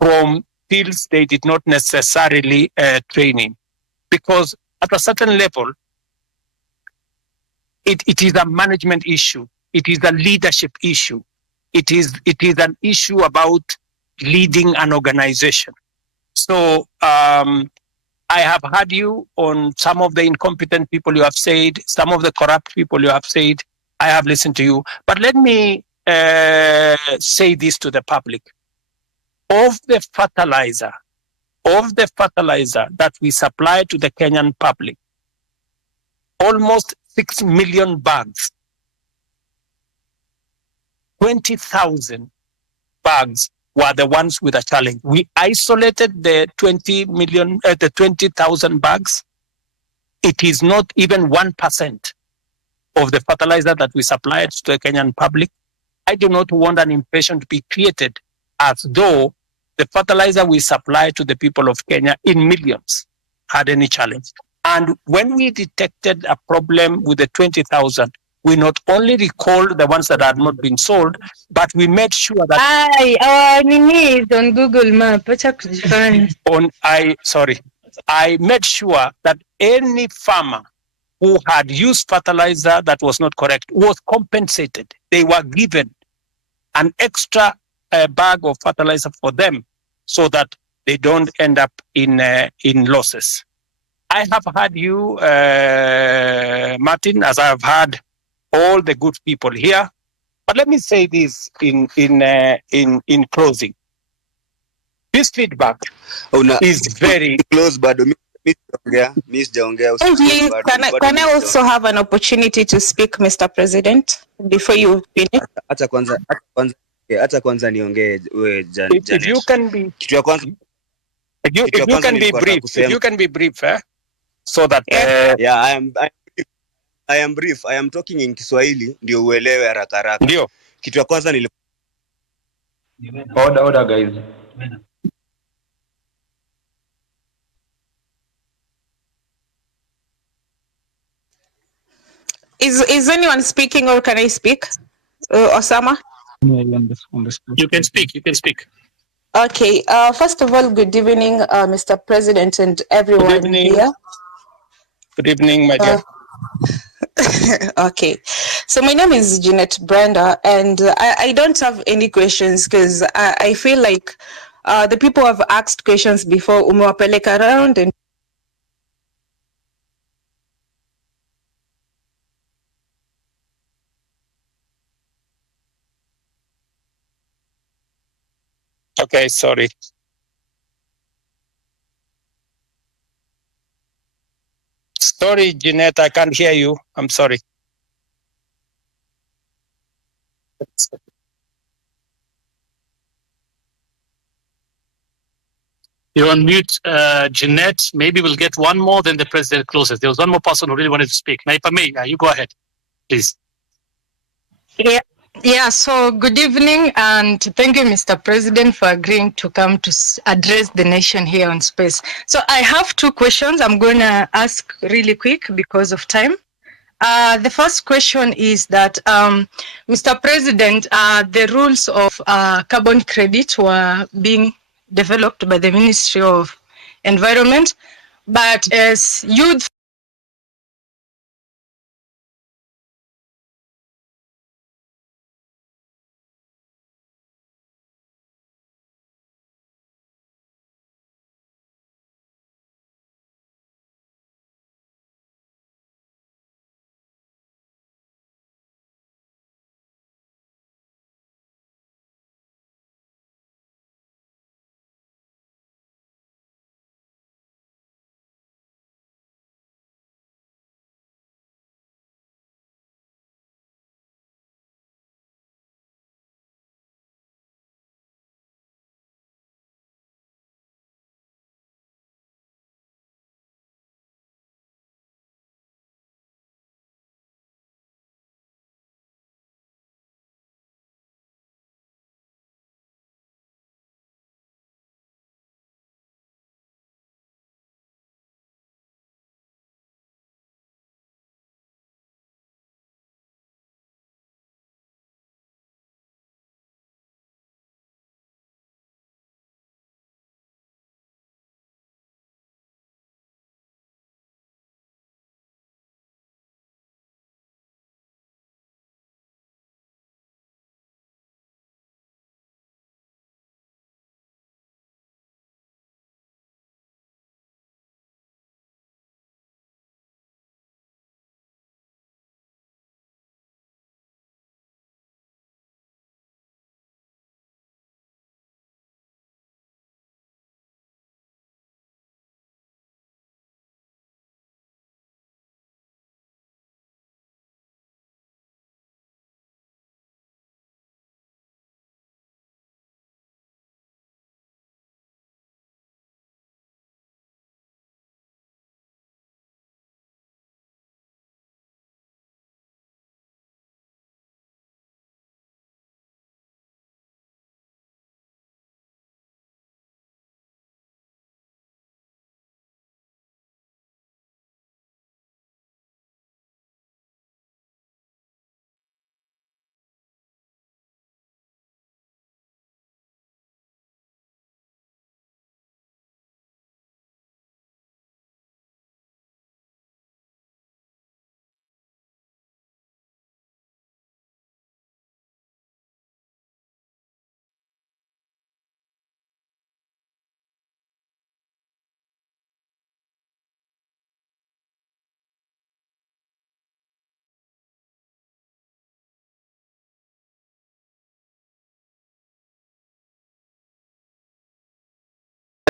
from fields they did not necessarily train in, because at a certain level, it is a management issue. It is a leadership issue. It is an issue about leading an organization. So I have heard you on some of the incompetent people you have said, some of the corrupt people you have said. I have listened to you. But let me say this to the public. Of the fertilizer that we supply to the Kenyan public, almost 6 million bags, 20,000 bags were the ones with a challenge. We isolated the 20,000 bags. It is not even 1% of the fertilizer that we supplied to the Kenyan public. I do not want an impression to be created as though the fertilizer we supply to the people of Kenya in millions had any challenge. And when we detected a problem with the 20,000, we not only recalled the ones that had not been sold, but we made sure that our Nini is on Google Map. Acha kujifanya. I made sure that any farmer who had used fertilizer that was not correct was compensated. They were given an extra bag of fertilizer for them so that they don't end up in losses. I have had you, Martin, as I have had all the good people here. But let me say this in closing. This feedback is very close, but Miss Please, can I also have an opportunity to speak, Mr. President, before you finish? Acha kwanza niongee wewe Janet. If you can be Kitu ya kwanza if you can be brief, so that yeah, I am brief. I am talking in Kiswahili ndio uelewe haraka haraka. Ndio. Kitu ya kwanza Order guys. Is anyone speaking, or can I speak? Osama? You can speak. Okay. First of all, good evening, Mr. President and everyone here. Good evening, my dear. Okay. So my name is Jeanette Brenda, and I don't have any questions because I feel like the people have asked questions before, umewapeleka around and Okay, sorry. Sorry, Jeanette, I can't hear you. I'm sorry. You're on mute, Jeanette. Maybe we'll get one more, then the president closes. There was one more person who really wanted to speak. Now, if I may, you go ahead, please. Yeah, so good evening, and thank you, Mr. President, for agreeing to come to address the nation here on space. So I have two questions I'm going to ask really quick because of time. The first question is that, Mr. President, the rules of carbon credit were being developed by the Ministry of Environment, but as youth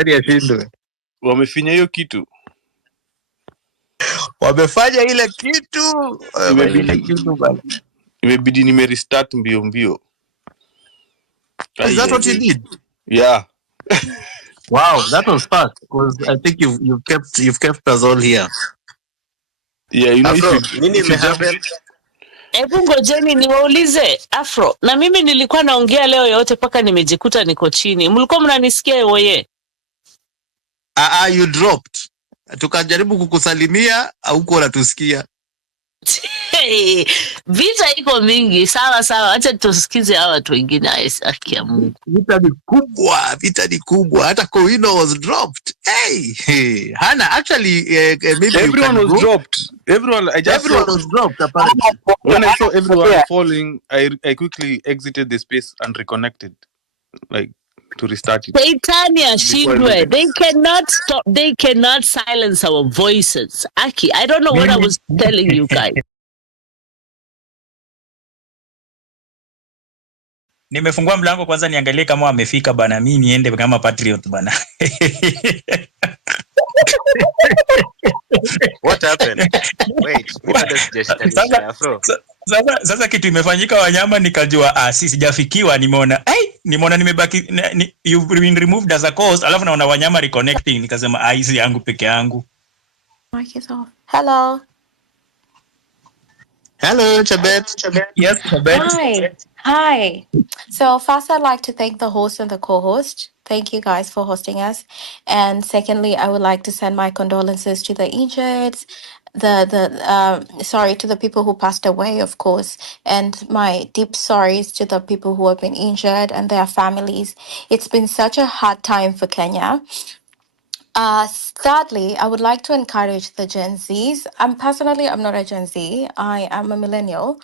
nani ashindwe? Wamefinya hiyo kitu. Wamefanya ile kitu. Imebidi nimerestart mbio. Is that what you did? Yeah. Wow, that was fast because I think you've kept us all here. Yeah, you know Afro, if you jump... Hebu ngojeni niwaulize Afro. Na mimi nilikuwa naongea leo yote paka nimejikuta niko chini. Mlikuwa mnanisikia wewe? You dropped. Tukajaribu kukusalimia au uko unatusikia? Vita iko mingi. Sawa. Acha tusikize hawa watu wengine haki ya Mungu. Vita ni kubwa. Hata Kowino was dropped. Hey. Hana, actually maybe everyone was dropped. Everyone was dropped apparently. When I saw everyone falling, I quickly exited the space and reconnected. Like to restart it. Saitania Shindwe, they cannot silence our voices. Aki, I don't know what I was telling you guys. Nimefungua mlango kwanza niangalie kama wamefika bana, mimi niende kama patriot bana. What happened? Wait, Sasa kitu imefanyika Wanyama, nikajua sijafikiwa, nimeona nimebaki you've been removed as a cause, alafu naona Wanyama reconnecting, nikasema hizi yangu peke yangu. Mic is off. Hello, Chabet. Yes, Chabet. Hi. So first, I'd like to thank the host and the co-host. Thank you guys for hosting us. And secondly, I would like to send my condolences to the injured, to the people who passed away, of course, and my deep sorries to the people who have been injured and their families. It's been such a hard time for Kenya. Thirdly, I would like to encourage the Gen Zs. I'm not a Gen Z. I am a millennial.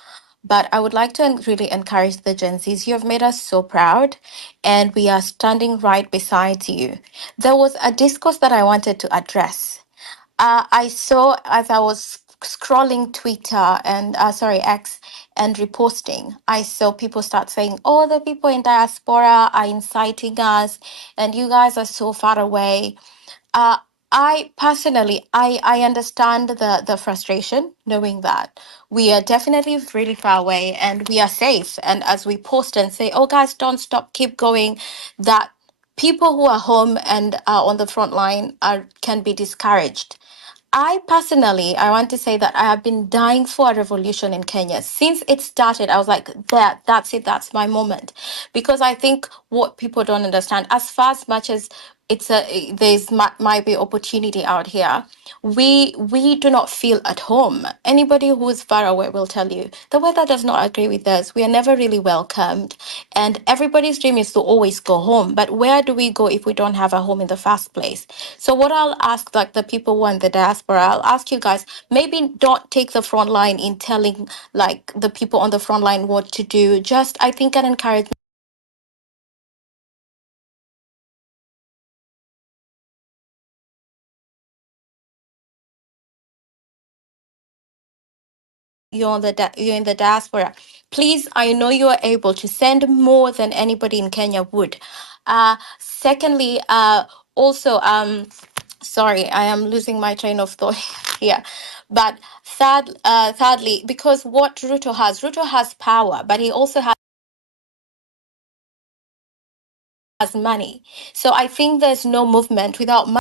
But I would like to really encourage the Gen Zs. You have made us so proud, and we are standing right beside you. There was a discourse that I wanted to address. I saw as I was scrolling Twitter and X and reposting, I saw people start saying, "Oh, the people in diaspora are inciting us, and you guys are so far away." I personally, I understand the frustration, knowing that we are definitely really far away and we are safe. And as we post and say, "Oh, guys, don't stop, keep going," that people who are home and are on the front line can be discouraged. I personally, I want to say that I have been dying for a revolution in Kenya. Since it started, I was like, that's it, that's my moment. Because I think what people don't understand, as far as much as might be opportunity out here, we do not feel at home. Anybody who is far away will tell you the weather does not agree with us. We are never really welcomed, and everybody's dream is to always go home. But where do we go if we don't have a home in the first place? So what I'll ask, like the people who are in the diaspora, I'll ask you guys, maybe don't take the front line in telling like the people on the front line what to do. Just, I think, an encouragement. You're in the diaspora. Please, I know you are able to send more than anybody in Kenya would. Secondly, also, sorry, I am losing my train of thought here. But thirdly, because what Ruto has power, but he also has money. So I think there's no movement without money.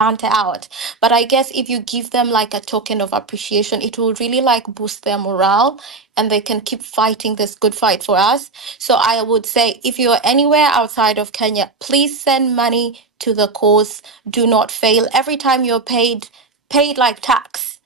Out, but I guess if you give them like a token of appreciation, it will really like boost their morale and they can keep fighting this good fight for us. So I would say, if you're anywhere outside of Kenya, please send money to the cause. Do not fail. Every time you're paid like tax.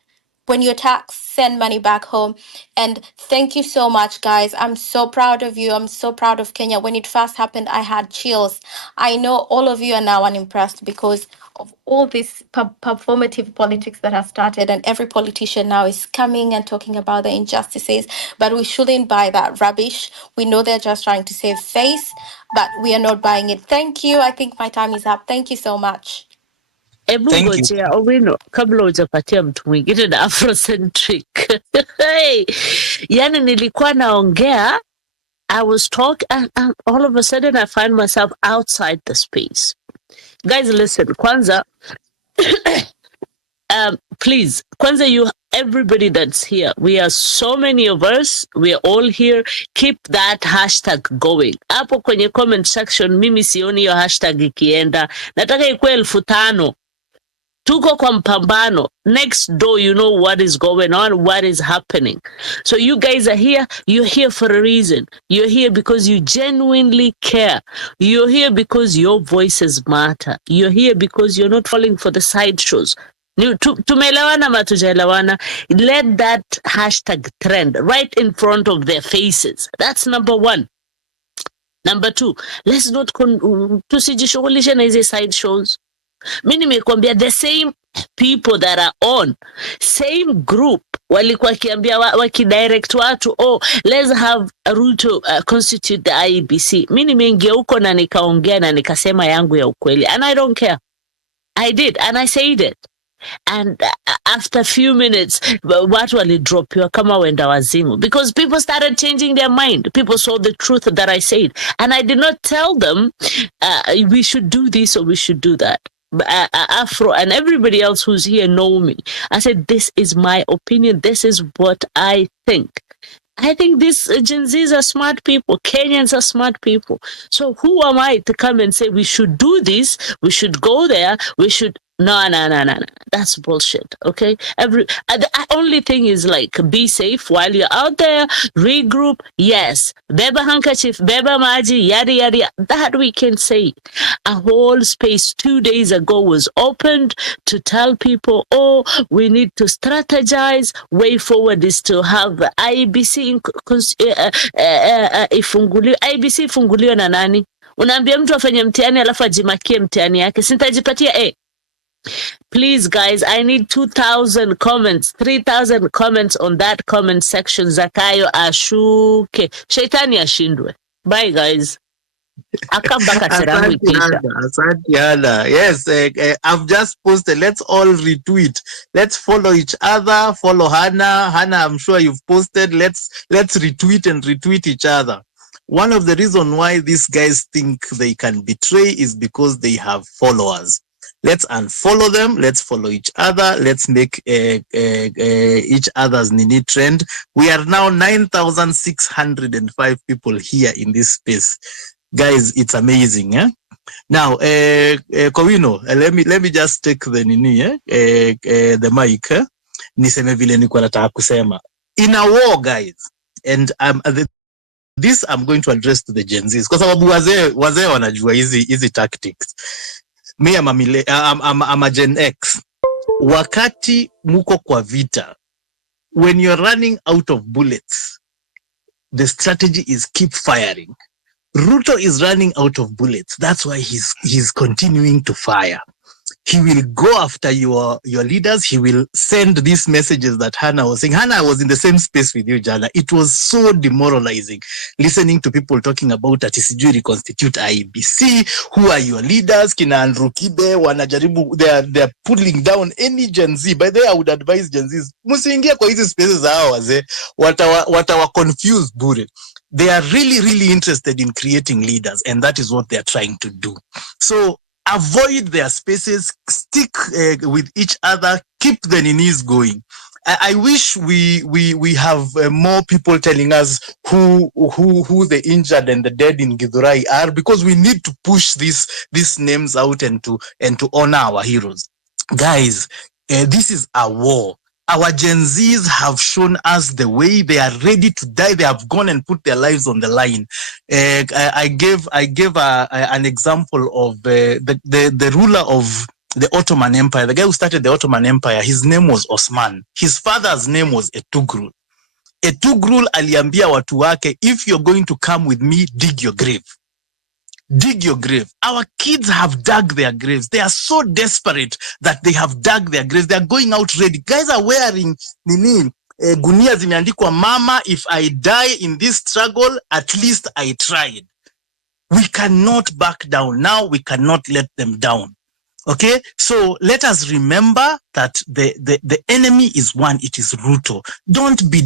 When you're taxed, send money back home. And thank you so much, guys. I'm so proud of you. I'm so proud of Kenya. When it first happened, I had chills. I know all of you are now unimpressed because of all this performative politics that has started, and every politician now is coming and talking about the injustices. But we shouldn't buy that rubbish. We know they're just trying to save face, but we are not buying it. Thank you. I think my time is up. Thank you so much. Ebu ngojea Owino kabla hujapatia mtu mwingine na Afrocentric. Hey, yani nilikuwa naongea I was talking, and all of a sudden I find myself outside the space. Guys, listen, Kwanzaa, please, Kwanzaa, everybody that's here, we are so many of us, we are all here. Keep that hashtag going. Hapo kwenye comment section, mimi sioni hiyo hashtag ikienda. Nataka ikuwe 5,000. Tuko kwa mpambano. Next door, you know what is going on, what is happening. So you guys are here. You're here for a reason. You're here because you genuinely care. You're here because your voices matter. You're here because you're not falling for the sideshows. Tumeelewana matujaelewana. Let that hashtag trend right in front of their faces. That's number one. Number two, let's not tusijishughulishe na hizi sideshows. Mimi nimekuambia the same people that are on same group walikuwa kiambia wakidirect watu, oh, let's have Ruto constitute the IEBC. Mimi nimeingia huko na nikaongea na nikasema yangu ya ukweli, and I don't care. I did, and I said it. And after a few minutes, watu walidropiwa kama wenda wazimu, because people started changing their mind. People saw the truth that I said, and I did not tell them we should do this or we should do that. Afro and everybody else who's here know me. I said, this is my opinion. This is what I think. I think these Gen Zs are smart people. Kenyans are smart people. So who am I to come and say we should do this, we should go there, we should... No. That's bullshit, okay? The only thing is, like, be safe while you're out there, regroup, yes. Beba handkerchief, beba maji, yada, yada. That we can say. A whole space 2 days ago was opened to tell people, oh, we need to strategize. Way forward is to have the IBC ifunguliwe. IBC ifunguliwe na nani? Unaambia mtu afanye mtihani alafu ajimakie mtihani yake. Sintajipatia Please, guys, I need 2,000 comments, 3,000 comments on that comment section. Zakayo ashuke. Shaitani ashindwe. Bye, guys. Asante Hannah. Yes, I've just posted. Let's all retweet. Let's follow each other. Follow Hannah. Hannah, I'm sure you've posted. Let's retweet and retweet each other. One of the reasons why these guys think they can betray is because they have followers. Let's unfollow them. Let's follow each other. Let's make each other's Nini trend. We are now 9,605 people here in this space. Guys, it's amazing. Eh? Now, Kowino, let me just take the Nini, the mic. Niseme vile nilikuwa nataka kusema. In a war, guys, and this I'm going to address to the Gen Zs, kwa sababu wazee wanajua hizi tactics. Me, I'm a Gen X. Wakati muko kwa vita, when you're running out of bullets, the strategy is keep firing. Ruto is running out of bullets. That's why he's continuing to fire. He will go after your leaders. He will send these messages that Hannah was saying. Hannah was in the same space with you, Jana. It was so demoralizing listening to people talking about ati sijui reconstitute IBC. Who are your leaders? Kina Andrew Kibe, wanajaribu, they're pulling down any Gen Z. By the way, I would advise Gen Zs, musiingia kwa hizi spaces hao wazee, watawa confused bure. They are really, really interested in creating leaders, and that is what they are trying to do. So avoid their spaces, stick with each other, keep the Ninis going. I wish we have more people telling us who the injured and the dead in Githurai are, because we need to push these names out and to honor our heroes. Guys, this is a war. Our Gen Zs have shown us the way. They are ready to die. They have gone and put their lives on the line. I gave an example of the ruler of the Ottoman Empire, the guy who started the Ottoman Empire. His name was Osman. His father's name was Etugrul. Etugrul aliambia watu wake, if you're going to come with me, dig your grave. Dig your grave. Our kids have dug their graves. They are so desperate that they have dug their graves. They are going out ready. Guys are wearing gunia zimeandikwa, mama, if I die in this struggle, at least I tried. We cannot back down. Now we cannot let them down. Okay, so let us remember that the enemy is one, it is Ruto. Don't be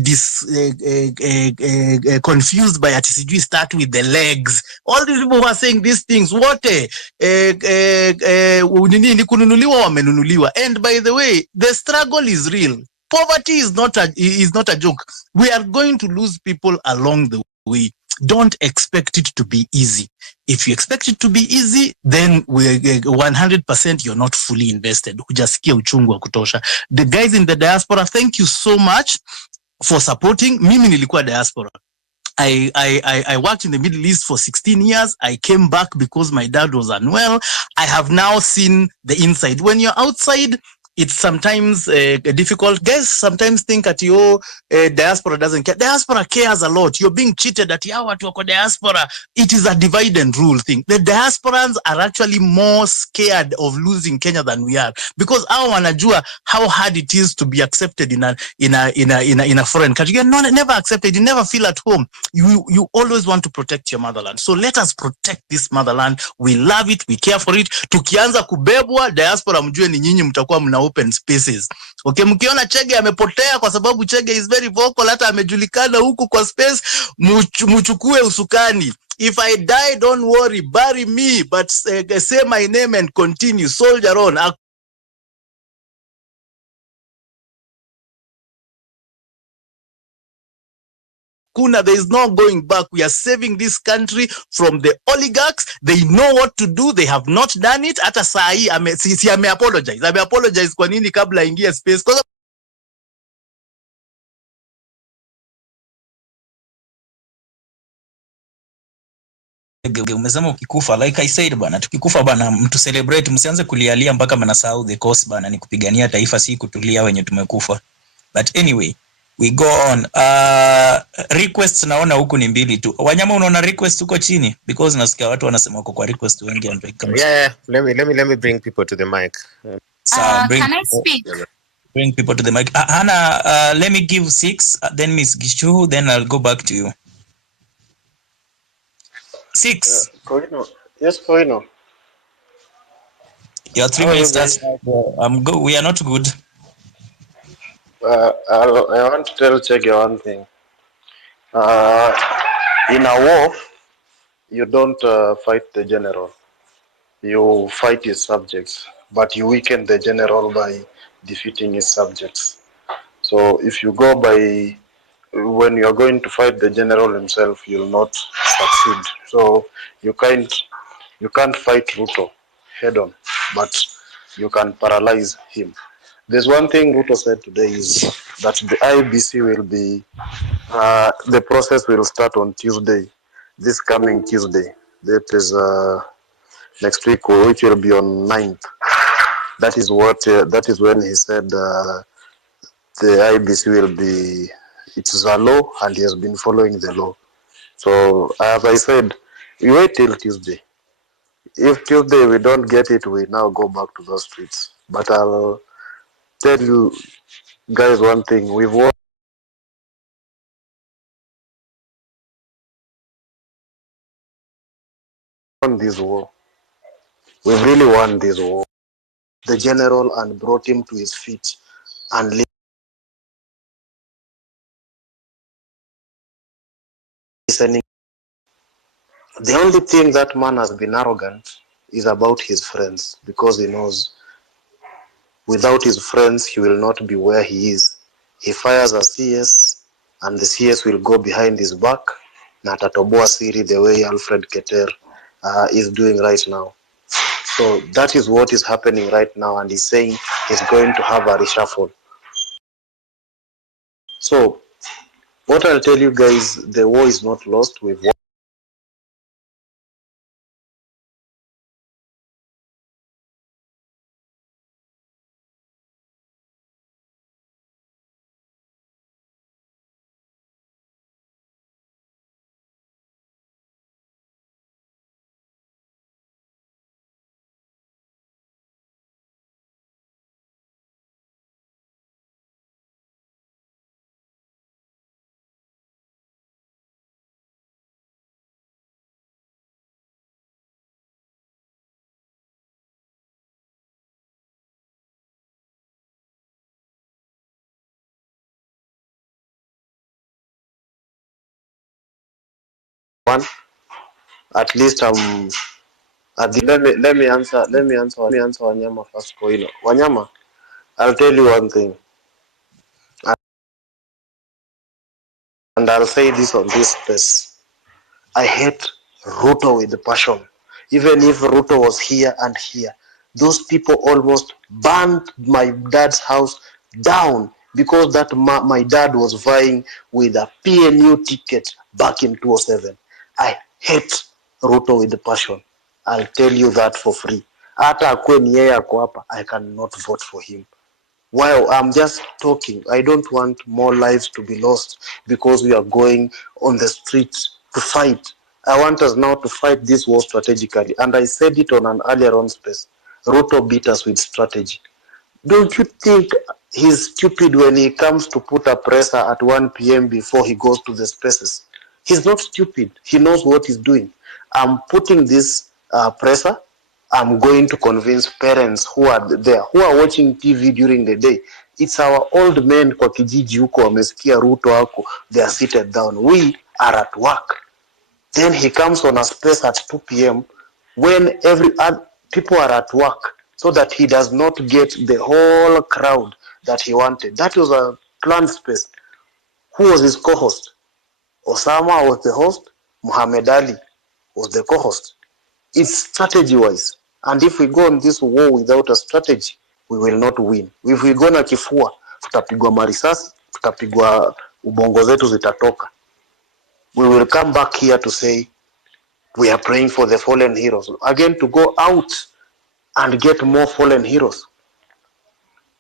confused by ATCG start with the legs. All these people who are saying these things, what kununuliwa wamenunuliwa. And by the way, the struggle is real. Poverty is not a joke. We are going to lose people along the way. Don't expect it to be easy. If you expect it to be easy, then 100% you're not fully invested. Hujasikia uchungu wa kutosha. The guys in the diaspora, thank you so much for supporting. Mimi nilikuwa diaspora. I worked in the Middle East for 16 years. I came back because my dad was unwell. I have now seen the inside. When you're outside, it's sometimes difficult. Guys sometimes think that diaspora doesn't care. Diaspora cares a lot. You're being cheated at watu wako diaspora. It is a divide and rule thing. The diasporans are actually more scared of losing Kenya than we are, because hao wanajua how hard it is to be accepted in a foreign country. You're never accepted. You never feel at home. You always want to protect your motherland. So let us protect this motherland. We love it. We care for it. Tukianza kubebwa diaspora, mjue ni nyinyi mtakuwa mna open spaces. Okay, mkiona Chege amepotea kwa sababu Chege is very vocal, hata amejulikana huku kwa space, muchukue usukani. If I die, don't worry, bury me, but say my name and continue, soldier on. There is no going back. We are saving this country from the oligarchs. They know what to do. They have not done it. Hata saa hii ame apologize. Ame apologize kwa nini kabla ingia space? Umesema ukikufa, like I said bana, tukikufa bana, mtu celebrate, msianze kulialia mpaka mnasahau the cause bana, ni kupigania taifa, si kutulia wenye tumekufa. But anyway, we go on. Requests naona huku ni mbili tu. Wanyama, unaona request huko chini? Because nasikia watu wanasema wako kwa request wengi and yeah. Let me bring people to the mic. Can I speak? Bring people to the mic. Hannah, let me give 6, then Miss Gishu, then I'll go back to you. 6. Koino. Yes, Koino. Your 3 minutes starts. I'm good. We are not good. I want to tell Chege one thing. In a war, you don't fight the general. You fight his subjects, but you weaken the general by defeating his subjects. So if you go by when you are going to fight the general himself, you'll not succeed. So you can't fight Ruto head on, but you can paralyze him. There's one thing Ruto said today is that the IBC will be, the process will start on Tuesday, this coming Tuesday. That is next week, which will be on 9th. That is when he said the IBC will be, it's a law and he has been following the law. So as I said, we wait till Tuesday. If Tuesday we don't get it, we now go back to those streets. But I'll tell you guys one thing, we've won this war. We've really won this war. The general and brought him to his feet and listening. The only thing that man has been arrogant is about his friends, because he knows without his friends he will not be where he is. He fires a CS and the CS will go behind his back na atatoboa siri the way Alfred Keter is doing right now. So that is what is happening right now, and he's saying he's going to have a reshuffle. So what I'll tell you guys, the war is not lost. We've won. one. At least let me answer Wanyama first. Wanyama, I'll tell you one thing, and I'll say this on this space. I hate Ruto with the passion. Even if Ruto was here and here, those people almost burned my dad's house down because that my dad was vying with a PNU ticket back in 2007. I hate Ruto with the passion. I'll tell you that for free. Hata akwe ni yeye ako hapa, I cannot vote for him. While I'm just talking, I don't want more lives to be lost because we are going on the streets to fight. I want us now to fight this war strategically. And I said it on an earlier on space. Ruto beat us with strategy. Don't you think he's stupid when he comes to put a presser at 1 p.m. before he goes to the spaces? He's not stupid. He knows what he's doing. I'm putting this presser. I'm going to convince parents who are there, who are watching TV during the day. It's our old men kwa kijiji huko wamesikia Ruto hako. They are seated down. We are at work. Then he comes on a space at 2 p.m. when people are at work, so that he does not get the whole crowd that he wanted. That was a planned space. Who was his co-host? Osama was the host. Muhammad Ali was the co-host. It's strategy-wise. And if we go on this war without a strategy, we will not win. If we go na kifua, tutapigwa marisasi, tutapigwa ubongo zetu zitatoka. We will come back here to say, we are praying for the fallen heroes. Again, to go out and get more fallen heroes.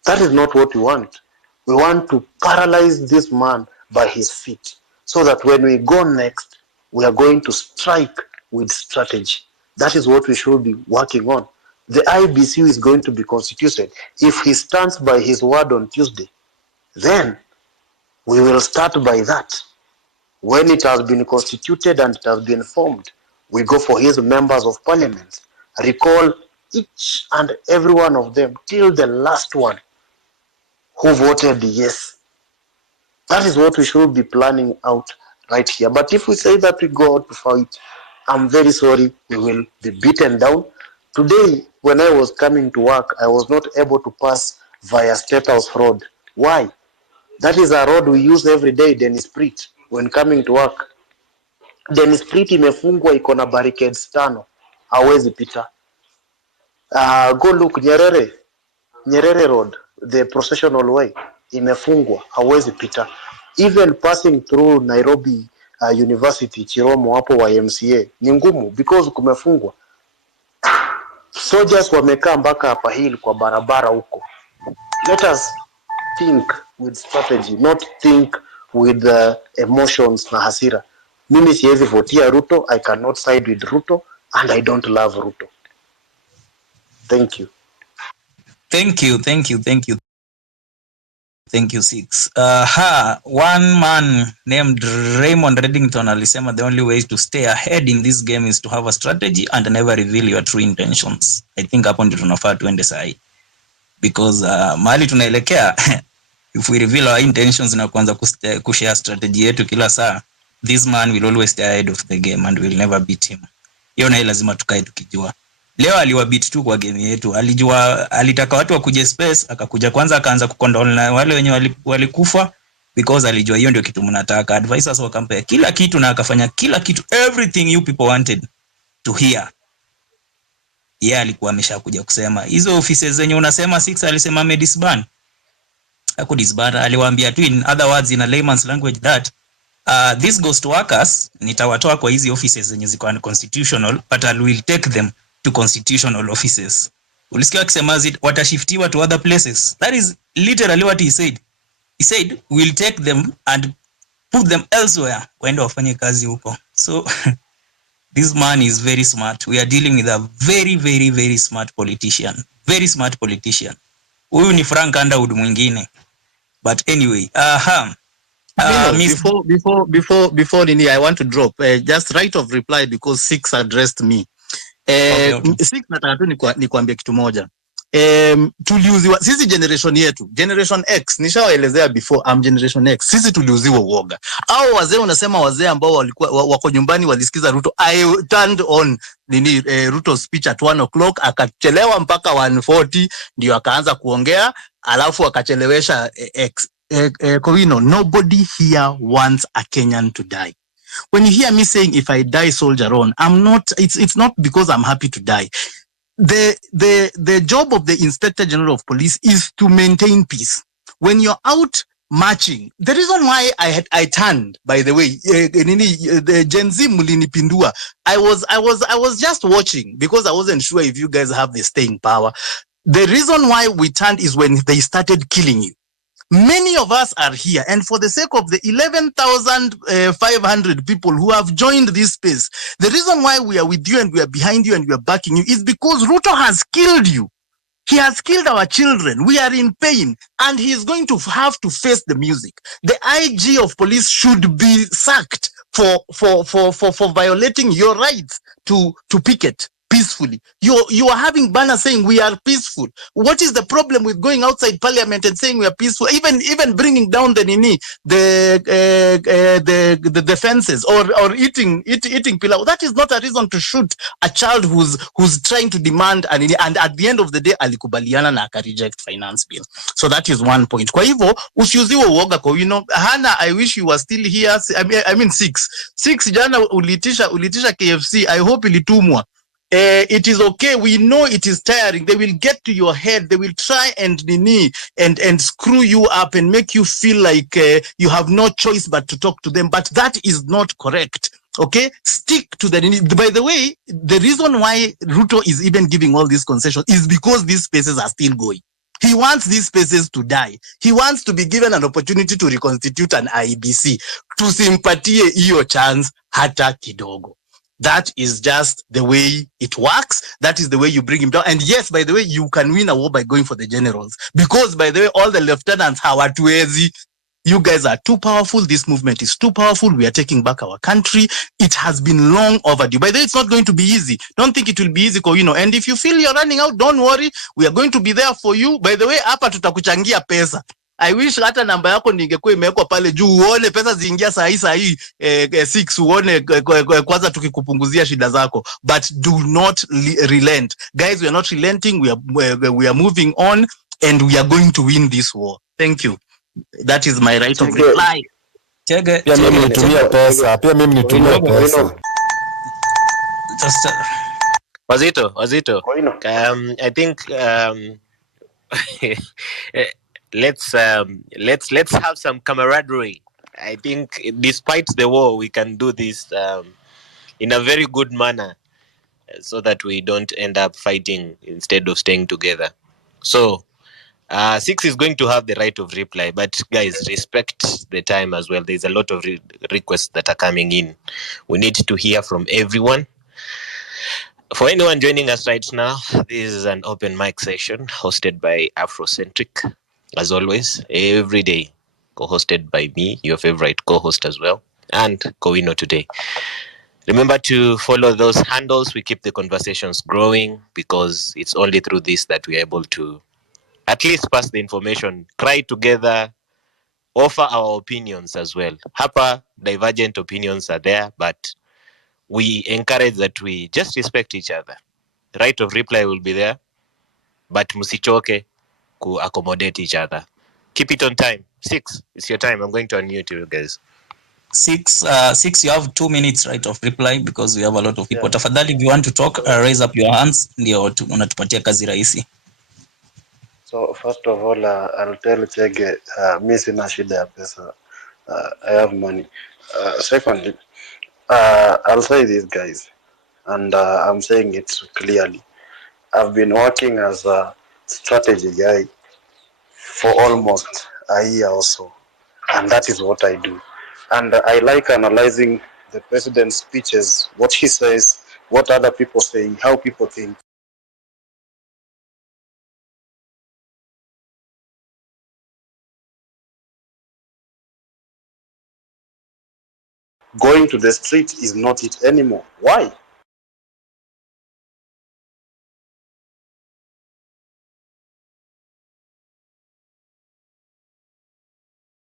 That is not what we want. We want to paralyze this man by his feet, so that when we go next, we are going to strike with strategy. That is what we should be working on. The IBC is going to be constituted. If he stands by his word on Tuesday, then we will start by that. When it has been constituted and it has been formed, we go for his members of parliament. Recall each and every one of them till the last one who voted yes. That is what we should be planning out right here. But if we say that we go out to fight, I'm very sorry, we will be beaten down. Today, when I was coming to work, I was not able to pass via State House Road. Why? That is a road we use every day, Dennis Prit, when coming to work. Dennis Prit imefungwa iko na barricades 5. Hawezi pita. Go look Nyerere Road, the processional way, imefungwa, hawezi pita. Even passing through Nairobi University, Chiromo hapo wa MCA, ni ngumu because kumefungwa. Soldiers wamekaa mpaka hapa hill kwa barabara huko. Let us think with strategy, not think with emotions na hasira. Mimi siwezi votia Ruto, I cannot side with Ruto, and I don't love Ruto. Thank you. Thank you, Six. One man named Raymond Reddington alisema the only way to stay ahead in this game is to have a strategy and never reveal your true intentions. I think hapo ndio tunafaa tuende sahi. Because mahali tunaelekea, if we reveal our intentions na kuanza kushare strategy yetu kila saa, this man will always stay ahead of the game and we'll never beat him. Hiyo na lazima tukae tukijua. Leo aliwa beat tu kwa game yetu. Alijua, alitaka watu wakuje space, akakuja kwanza akaanza kukondole na wale wenye walikufa because alijua hiyo ndio kitu mnataka. Advisors wakampea kila kitu na akafanya kila kitu, everything you people wanted to hear. Yeye alikuwa ameshakuja kusema hizo offices zenye unasema Six alisema amedisband. Hakudisband, aliwaambia tu in other words in a layman's language that these ghost workers nitawatoa kwa hizi offices zenye ziko unconstitutional, but I will take them to constitutional offices. Ulisikia akisema watashiftiwa to other places. That is literally what he said. He said we'll take them and put them elsewhere waende wafanye kazi huko. So this man is very smart. We are dealing with a very, very, very smart politician. Very smart politician. Huyu ni Frank Underwood mwingine. But anyway, before Nini, I want to drop just right of reply because Six addressed me. Okay. Six nataka tu nikwambie kitu moja. tuliuziwa sisi generation yetu, generation X, nishawaelezea before, generation X, sisi tuliuziwa uoga. Au wazee unasema wazee ambao walikuwa wako nyumbani walisikiza Ruto, I turned on Ruto speech at 1 o'clock, akachelewa mpaka 1:40 ndio akaanza kuongea, alafu akachelewesha Kowino, nobody here wants a Kenyan to die. When you hear me saying if I die soldier on, it's not because I'm happy to die. The job of the Inspector General of Police is to maintain peace. When you're out marching, the reason why I turned, by the way, the Gen Z mulinipindua, I was just watching because I wasn't sure if you guys have the staying power. The reason why we turned is when they started killing you. Many of us are here, and for the sake of the 11,500 people who have joined this space, the reason why we are with you and we are behind you and we are backing you is because Ruto has killed you. He has killed our children. We are in pain, and he is going to have to face the music. The IG of police should be sacked for violating your rights to picket peacefully. You are having banners saying we are peaceful. What is the problem with going outside parliament and saying we are peaceful? Even bringing down the fences or eating pilau. That is not a reason to shoot a child who's trying to demand and at the end of the day alikubaliana na reject finance bill. So that is one point. Kwa hivyo usiuziwe uoga kwa wino. Hana, I wish you were still here. I mean 6 jana ulitisha KFC. I hope ilitumwa. It is okay. We know it is tiring. They will get to your head. They will try and screw you up and make you feel like you have no choice but to talk to them. But that is not correct. Okay, stick to the. By the way, the reason why Ruto is even giving all these concessions is because these spaces are still going. He wants these spaces to die. He wants to be given an opportunity to reconstitute an IBC. Tusimpatie hiyo chance hata kidogo. That is just the way it works. That is the way you bring him down. And yes, by the way, you can win a war by going for the generals. Because by the way, all the lieutenants, hawatuwezi. You guys are too powerful. This movement is too powerful. We are taking back our country. It has been long overdue. By the way, it's not going to be easy. Don't think it will be easy, Kowino. And if you feel you're running out, don't worry. We are going to be there for you. By the way, hapa tutakuchangia pesa. I wish hata namba yako ningekuwa imewekwa pale juu uone pesa ziingia saa hii 6 uone kwanza tukikupunguzia shida zako, but do not relent. Guys, we are not relenting. We are moving on and we are going to win this war. Thank you. That is my right of reply. Chege, pia mimi nitumia pesa. Wazito. I think let's have some camaraderie. I think despite the war, we can do this in a very good manner, so that we don't end up fighting instead of staying together. So 6 is going to have the right of reply, but guys, respect the time as well. There's a lot of requests that are coming in. We need to hear from everyone. For anyone joining us right now, this is an open mic session hosted by Afrocentric, as always, every day, co-hosted by me, your favorite co-host as well, and Kowino today. Remember to follow those handles. We keep the conversations growing because it's only through this that we're able to at least pass the information, cry together, offer our opinions as well. Hapa, divergent opinions are there, but we encourage that we just respect each other. Right of reply will be there, but musichoke ku accommodate each other. Keep it on time. 6, it's your time. I'm going to unmute you guys. 6, you have 2 minutes right of reply because we have a lot of people. Tafadhali, if you want to talk, raise up your hands. Ndio unatupatia kazi rahisi. So first of all, I'll tell Chege, mi sina shida ya pesa. I have money. Secondly, I'll say this, guys, and I'm saying it clearly. I've been working as a strategy guy for almost a year or so, and that is what I do. And I like analyzing the president's speeches, what he says, what other people say, how people think. Going to the street is not it anymore. Why?